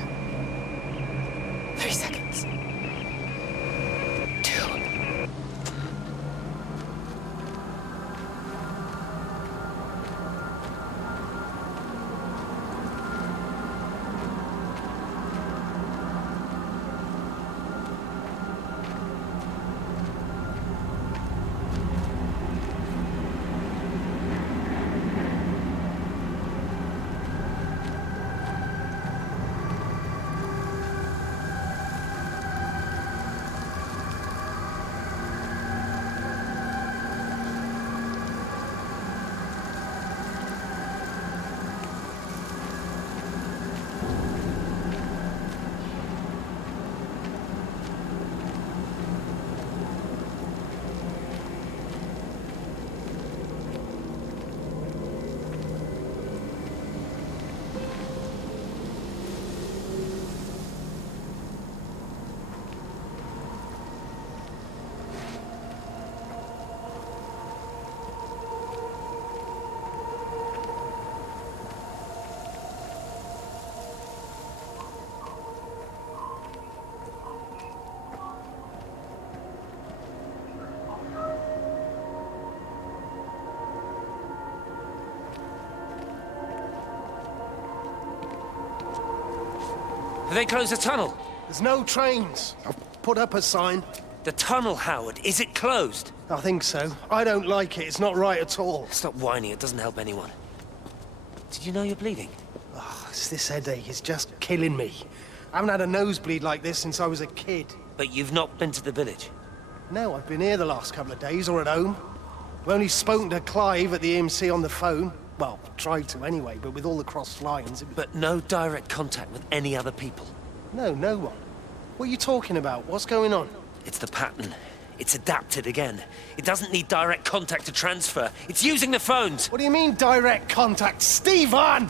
3 seconds. 2. Have they closed the tunnel? There's no trains. I've put up a sign. The tunnel, Howard, is it closed? I think so. I don't like it. It's not right at all. Stop whining, it doesn't help anyone. Did you know you're bleeding? Oh, it's this headache. It's just killing me. I haven't had a nosebleed like this since I was a kid. But you've not been to the village? No, I've been here the last couple of days, or at home. I've only spoken to Clive at the EMC on the phone. Well, tried to anyway, but with all the crossed lines... But no direct contact with any other people? No, no one. What are you talking about? What's going on? It's the pattern. It's adapted again. It doesn't need direct contact to transfer. It's using the phones. What do you mean, direct contact? Stephen!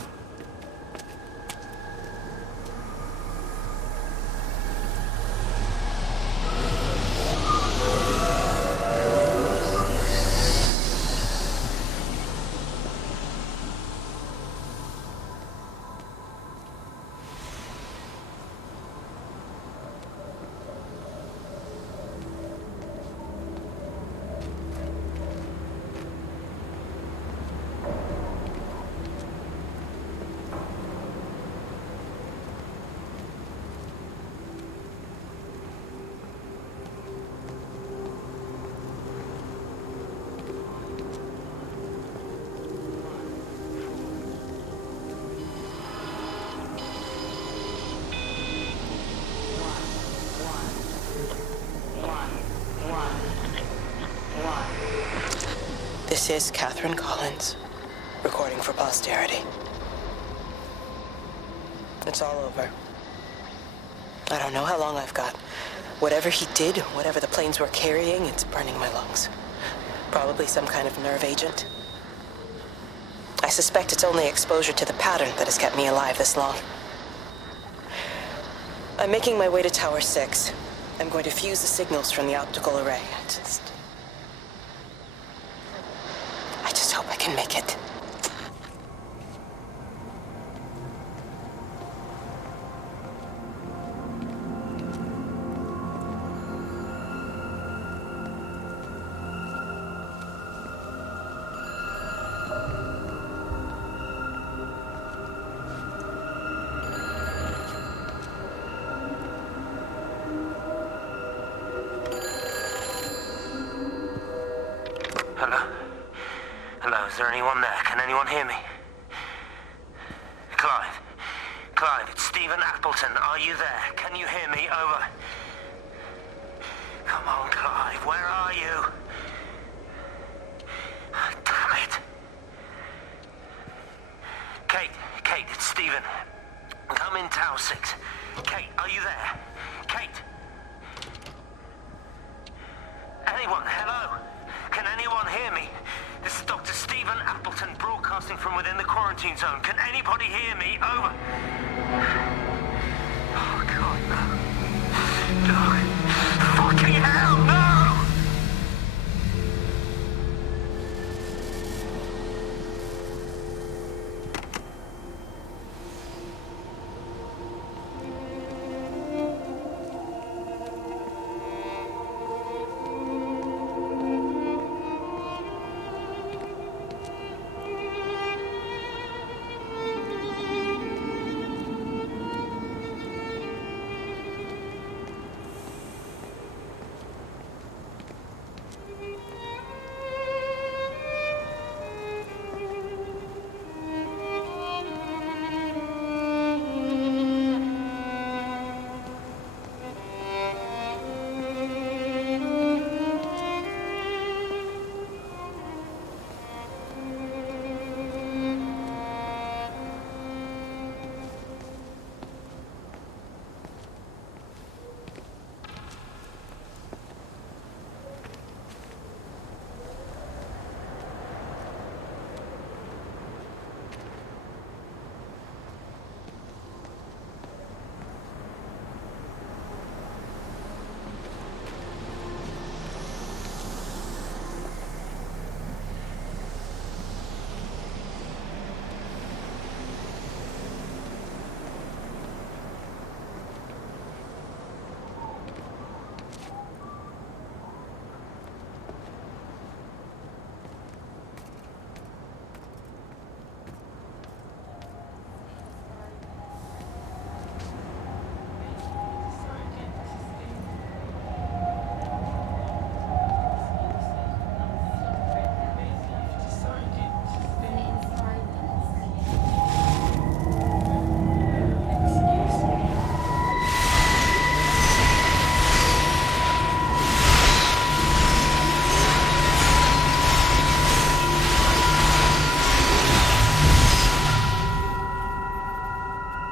This is Catherine Collins, recording for posterity. It's all over. I don't know how long I've got. Whatever he did, whatever the planes were carrying, it's burning my lungs. Probably some kind of nerve agent. I suspect it's only exposure to the pattern that has kept me alive this long. I'm making my way to Tower 6. I'm going to fuse the signals from the optical array. I just hope I can make it. Hello? Hello, is there anyone there? Can anyone hear me? Clive? Clive, it's Stephen Appleton. Are you there? Can you hear me? Over. Come on, Clive, where are you? Damn it. Kate, it's Stephen. Come in Tower 6. Kate, are you there? Kate? Anyone? Hello? Can anyone hear me? This is Dr. Stephen Appleton broadcasting from within the quarantine zone. Can anybody hear me? Over. Oh, God, no. No. Fucking hell, no!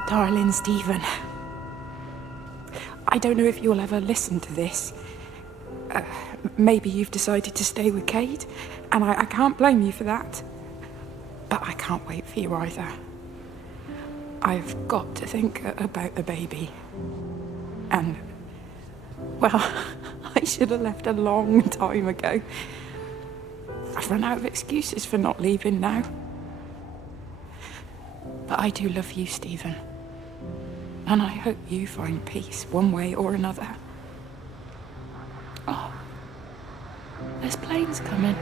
Darling Stephen, I don't know if you'll ever listen to this. Maybe you've decided to stay with Kate, and I can't blame you for that. But I can't wait for you either. I've got to think about the baby. And, well, I should have left a long time ago. I've run out of excuses for not leaving now. But I do love you, Stephen. And I hope you find peace one way or another. Oh, there's planes coming.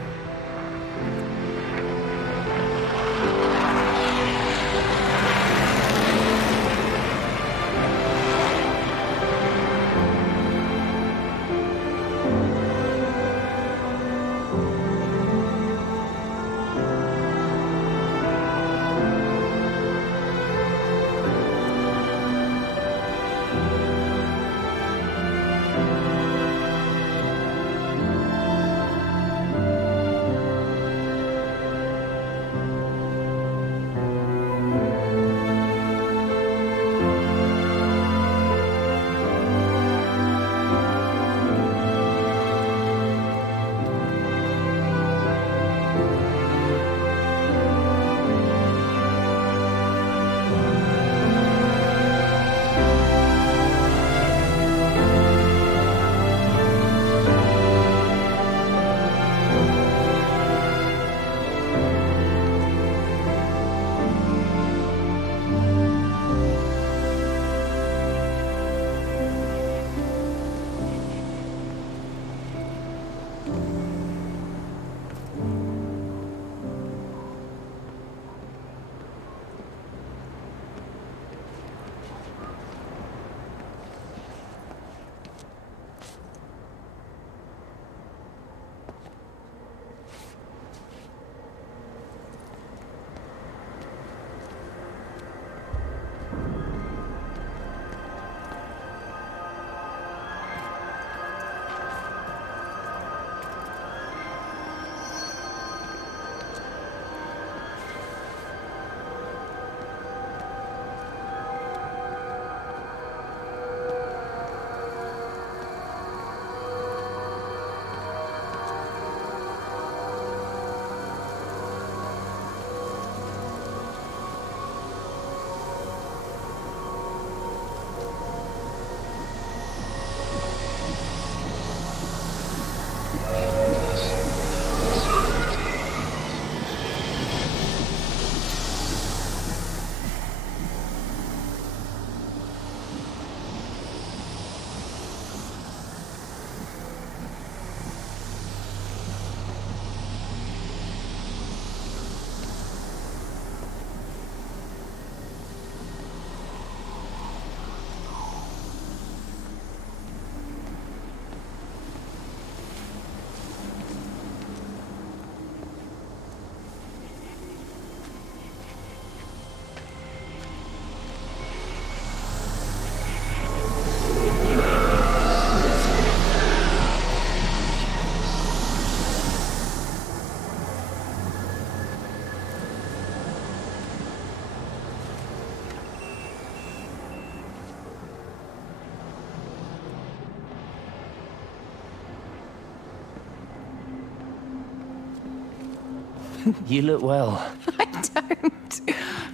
You look well. I don't.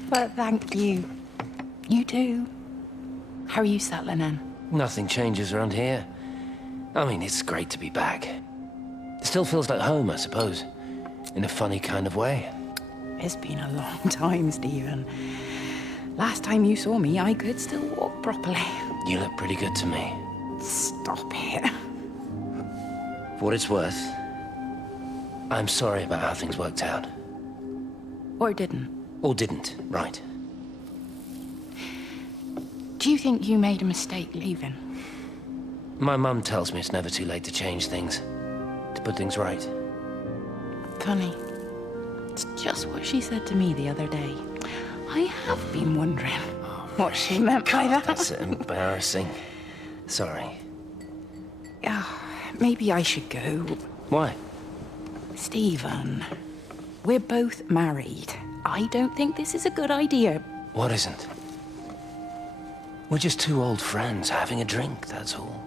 But thank you. You do. How are you settling in? Nothing changes around here. I mean, it's great to be back. It still feels like home, I suppose. In a funny kind of way. It's been a long time, Stephen. Last time you saw me, I could still walk properly. You look pretty good to me. Stop it. For what it's worth, I'm sorry about how things worked out. Or didn't. Or didn't, right. Do you think you made a mistake leaving? My mum tells me it's never too late to change things. To put things right. Funny. It's just what she said to me the other day. I have been wondering what she meant by that. That's embarrassing. Sorry. Maybe I should go. Why? Stephen, we're both married. I don't think this is a good idea. What isn't? We're just two old friends having a drink, that's all.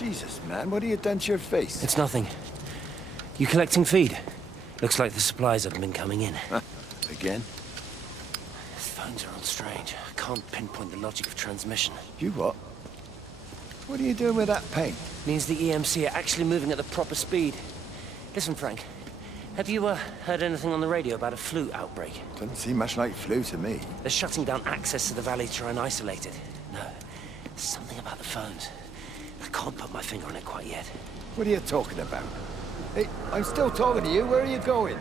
Jesus, man, what have you done to your face? It's nothing. You collecting feed? Looks like the supplies haven't been coming in. Again? These phones are all strange. I can't pinpoint the logic of transmission. You what? What are you doing with that paint? Means the EMC are actually moving at the proper speed. Listen, Frank. Have you heard anything on the radio about a flu outbreak? Doesn't seem much like flu to me. They're shutting down access to the valley to try and isolate it. No, something about the phones. I can't put my finger on it quite yet. What are you talking about? Hey, I'm still talking to you. Where are you going?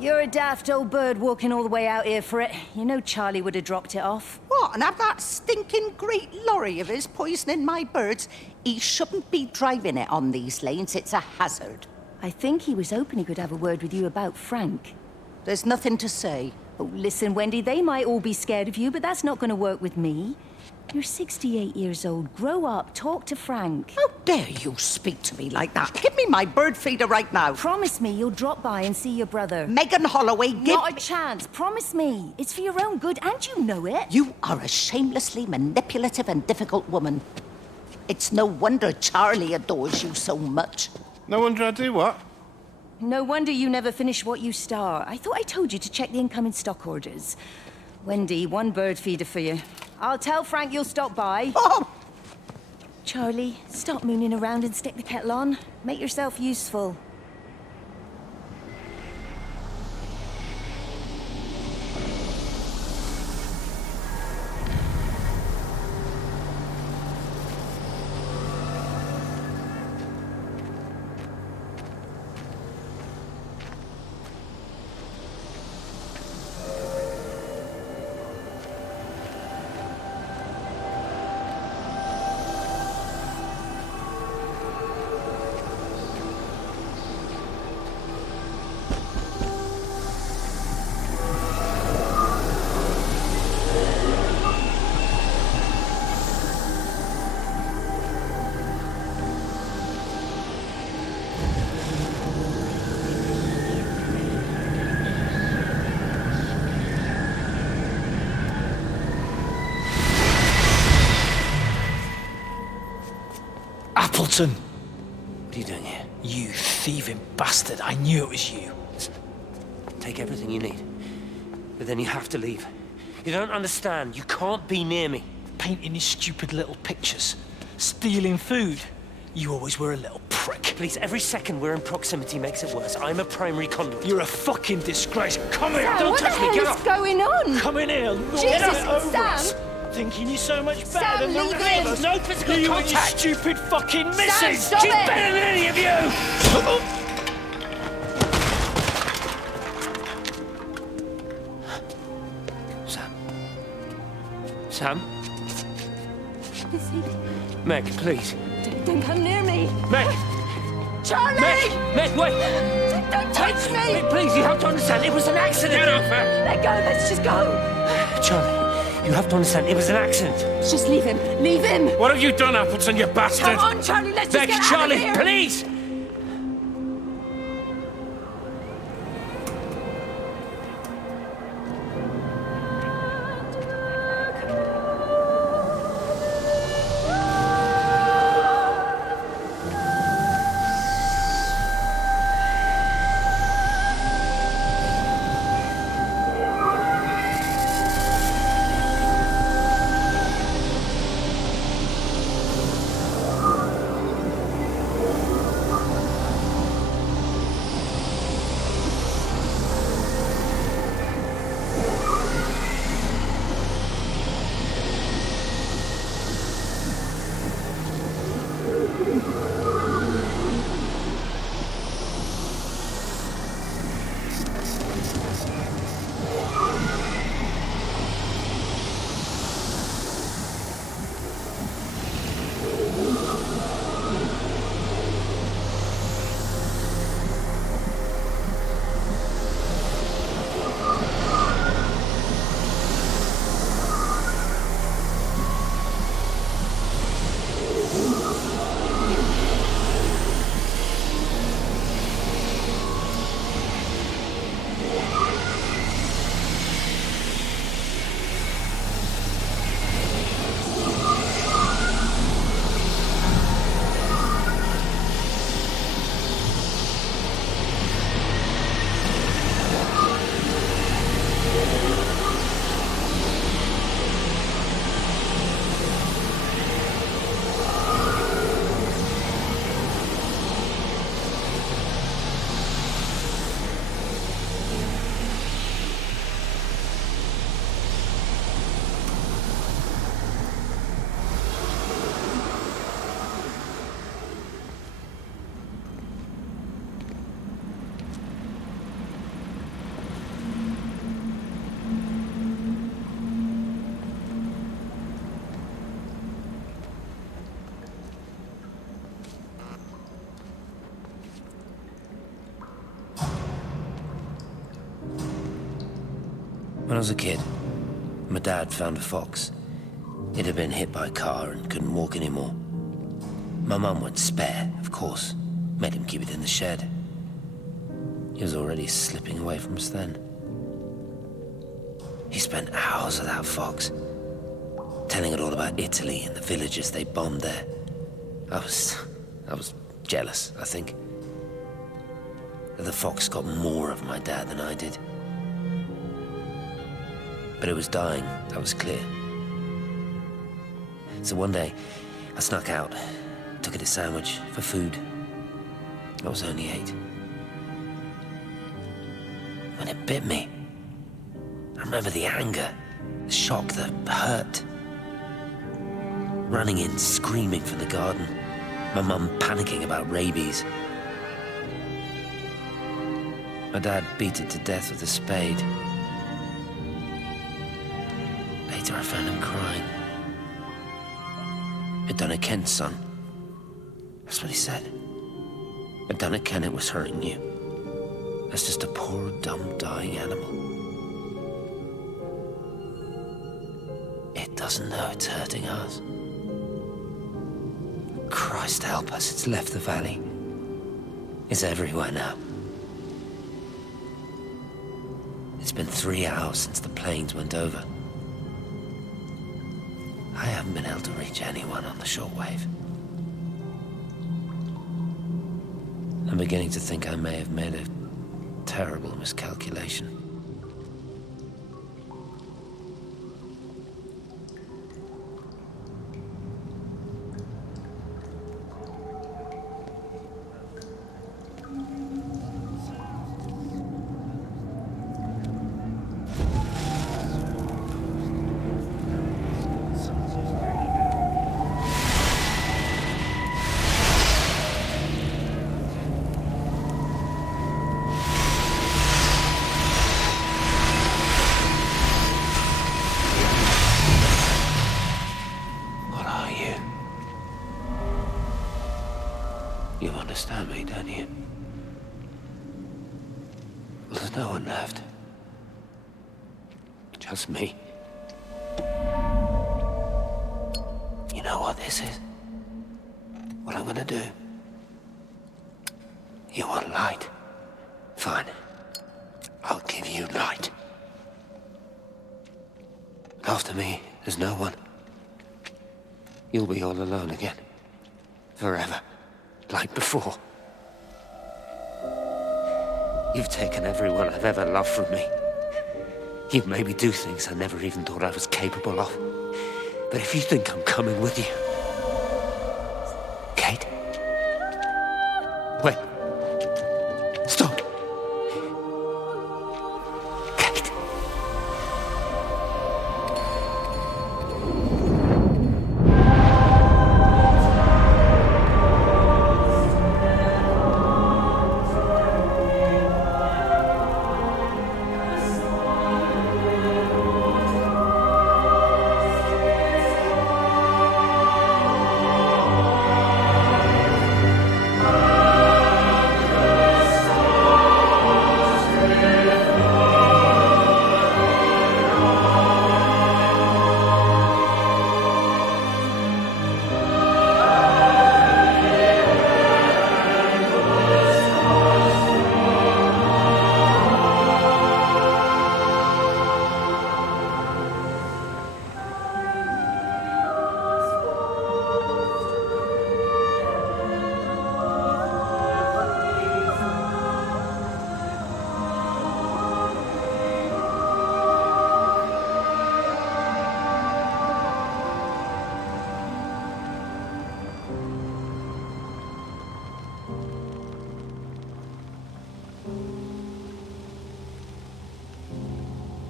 You're a daft old bird walking all the way out here for it. You know Charlie would have dropped it off. What, and have that stinking great lorry of his poisoning my birds? He shouldn't be driving it on these lanes. It's a hazard. I think he was hoping he could have a word with you about Frank. There's nothing to say. Oh, listen, Wendy, they might all be scared of you, but that's not going to work with me. You're 68 years old. Grow up. Talk to Frank. How dare you speak to me like that? Give me my bird feeder right now. Promise me you'll drop by and see your brother. Megan Holloway, give Not a chance. Promise me. It's for your own good, and you know it. You are a shamelessly manipulative and difficult woman. It's no wonder Charlie adores you so much. No wonder I do what? No wonder you never finish what you start. I thought I told you to check the incoming stock orders. Wendy, one bird feeder for you. I'll tell Frank you'll stop by. Oh! Charlie, stop mooning around and stick the kettle on. Make yourself useful. Appleton! What are you doing here? You thieving bastard. I knew it was you. Take everything you need. But then you have to leave. You don't understand. You can't be near me. Painting your stupid little pictures. Stealing food. You always were a little prick. Please, every second we're in proximity makes it worse. I'm a primary conduit. You're a fucking disgrace. Come here. Sam, Don't what touch the me. hell Get is off. going on? Come in here. Lord, Jesus, get over Sam. us. Thinking you're so much better Sam, than the leave three of him. us. No physical You and your contact. stupid fucking missus. stop She's it. better than any of you. Sam? Lizzie, Meg, please. don't come near me. Meg! Charlie! Meg, wait! Don't touch me! Meg, please, you have to understand, it was an accident! Get off her! Let go, let's just go. Charlie, you have to understand, it was an accident. Just leave him. Leave him. What have you done, Appleton, you bastard? Come on, Charlie, let's just Meg, get Charlie, out of here. please! When I was a kid, my dad found a fox. It had been hit by a car and couldn't walk anymore. My mum went spare, of course, made him keep it in the shed. He was already slipping away from us then. He spent hours with that fox, telling it all about Italy and the villages they bombed there. I was jealous, I think. That the fox got more of my dad than I did. But it was dying, that was clear. So one day, I snuck out, took it a sandwich for food. I was only 8. When it bit me, I remember the anger, the shock, the hurt. Running in, screaming from the garden, my mum panicking about rabies. My dad beat it to death with a spade. Later I found him crying. I'd done it, Ken, son. That's what he said. I'd done it, Ken, it was hurting you. That's just a poor, dumb, dying animal. It doesn't know it's hurting us. Christ help us, it's left the valley. It's everywhere now. It's been 3 hours since the planes went over. I haven't been able to reach anyone on the shortwave. I'm beginning to think I may have made a terrible miscalculation. understand me, don't you? Well, there's no one left. Just me. You know what this is? What I'm gonna do? You want light? Fine. I'll give you light. After me, there's no one. You'll be all alone again. Forever. Like before. You've taken everyone I've ever loved from me. You've made me do things I never even thought I was capable of. But if you think I'm coming with you... Kate? Wait. Stop. Kate.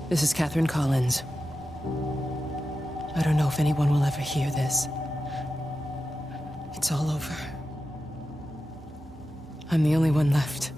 This is Catherine Collins. I don't know if anyone will ever hear this. It's all over. I'm the only one left.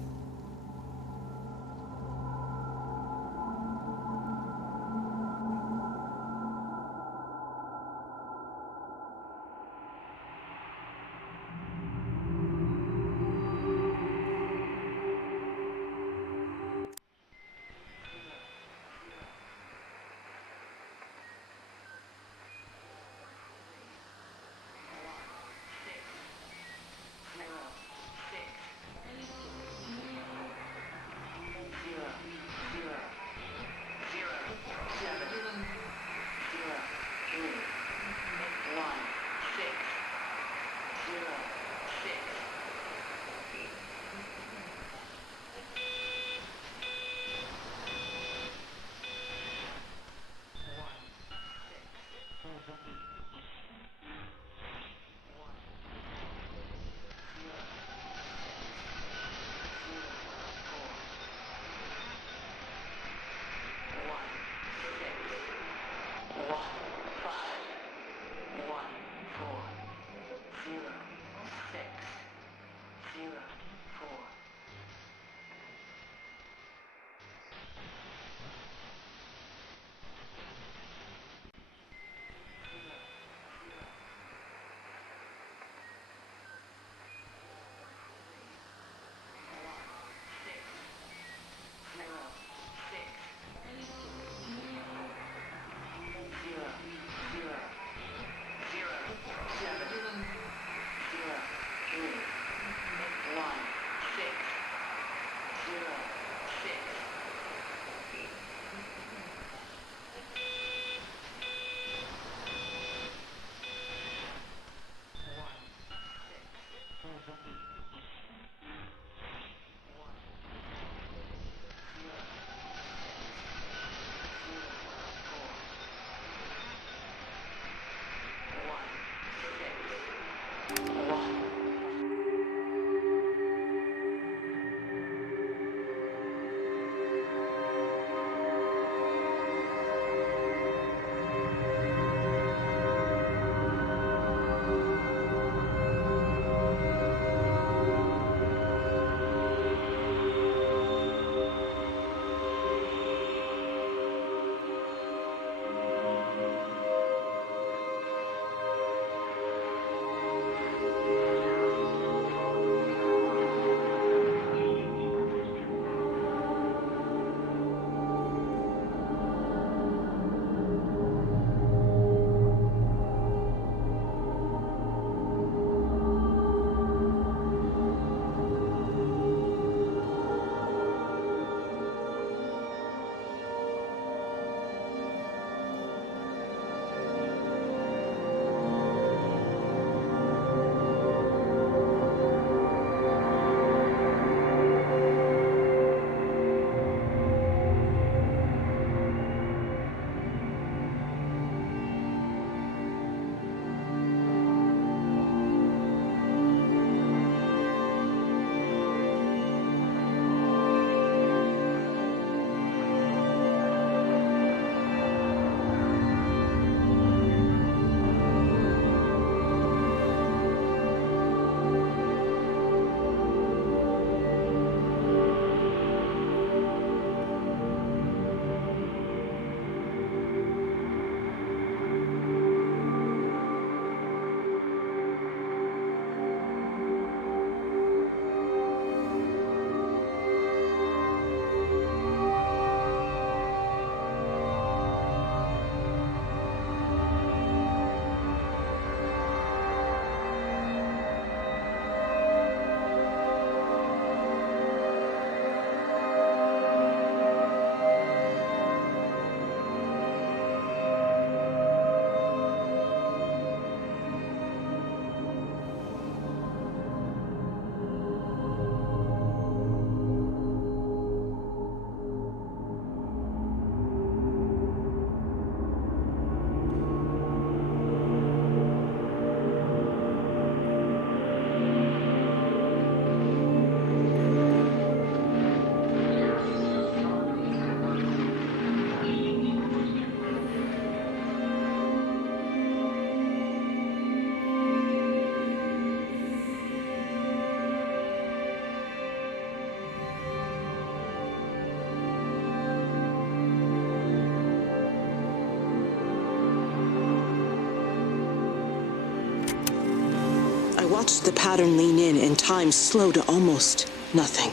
watched the pattern lean in and time slow to almost nothing.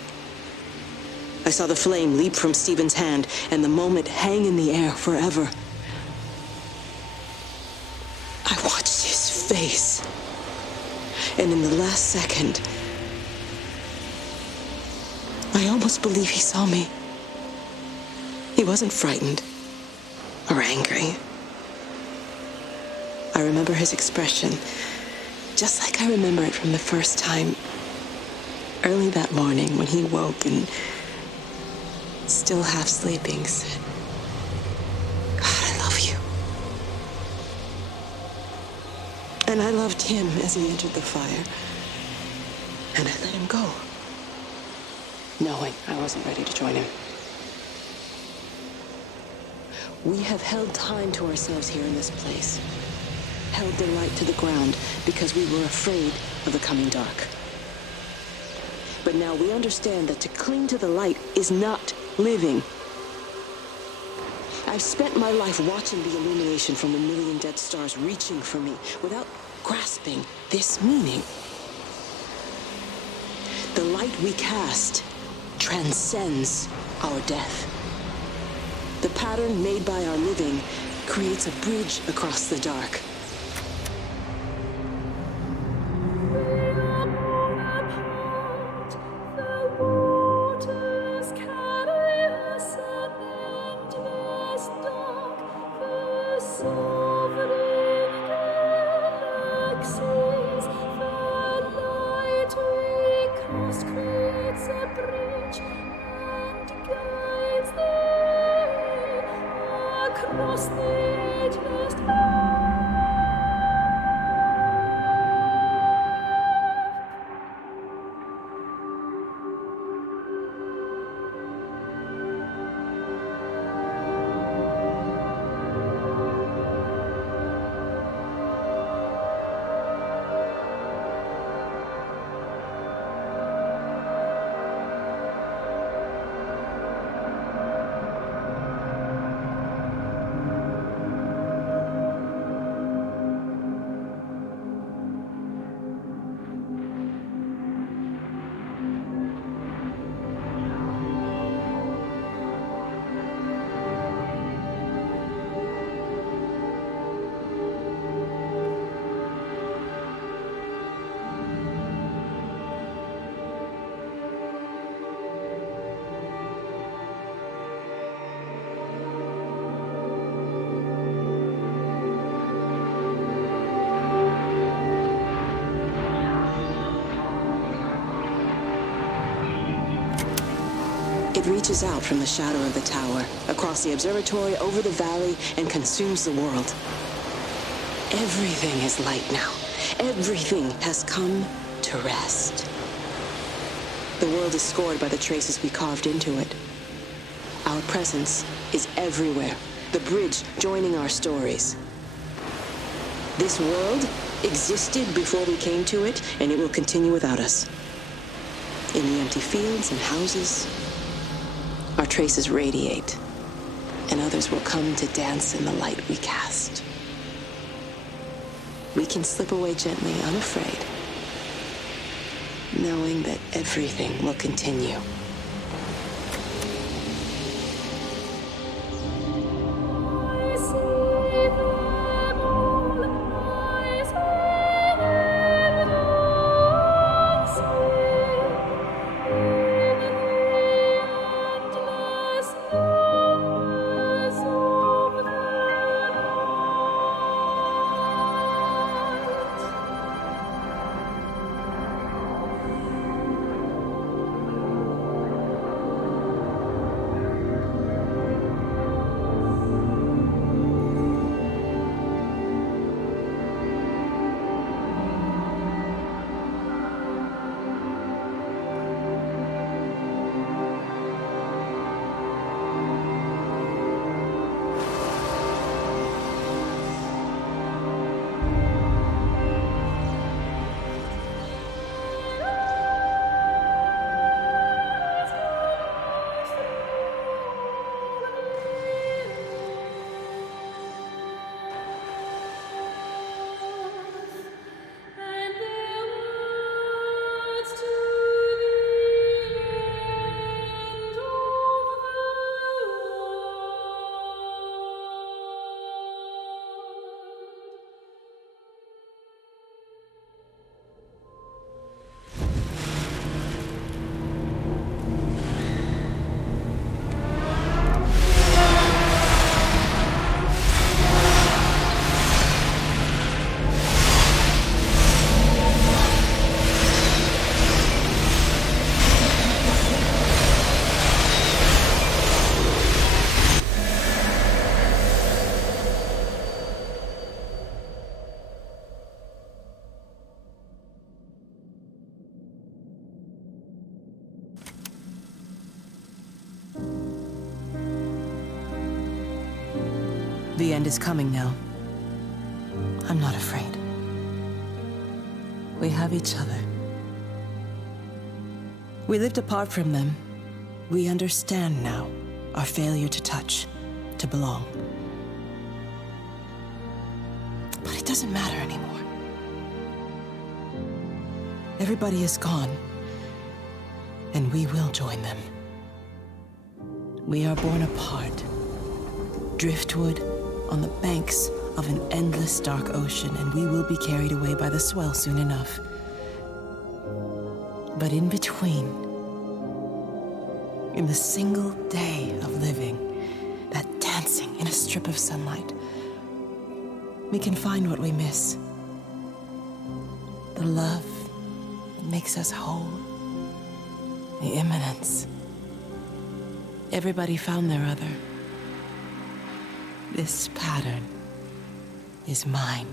I saw the flame leap from Stephen's hand and the moment hang in the air forever. I watched his face, and in the last second, I almost believe he saw me. He wasn't frightened or angry. I remember his expression, just like I remember it from the first time, early that morning when he woke and, still half sleeping, said, "God, I love you." And I loved him as he entered the fire, and I let him go, knowing I wasn't ready to join him. We have held time to ourselves here in this place, held the light to the ground because we were afraid of the coming dark. But now we understand that to cling to the light is not living. I've spent my life watching the illumination from a million dead stars reaching for me without grasping this meaning. The light we cast transcends our death. The pattern made by our living creates a bridge across the dark. It reaches out from the shadow of the tower, across the observatory, over the valley, and consumes the world. Everything is light now. Everything has come to rest. The world is scored by the traces we carved into it. Our presence is everywhere, the bridge joining our stories. This world existed before we came to it, and it will continue without us. In the empty fields and houses, our traces radiate, and others will come to dance in the light we cast. We can slip away gently, unafraid, knowing that everything will continue. The end is coming now. I'm not afraid. We have each other. We lived apart from them. We understand now our failure to touch, to belong. But it doesn't matter anymore. Everybody is gone, and we will join them. We are born apart, driftwood on the banks of an endless dark ocean, and we will be carried away by the swell soon enough. But in between, in the single day of living, that dancing in a strip of sunlight, we can find what we miss. The love that makes us whole. The imminence. Everybody found their other. This pattern is mine.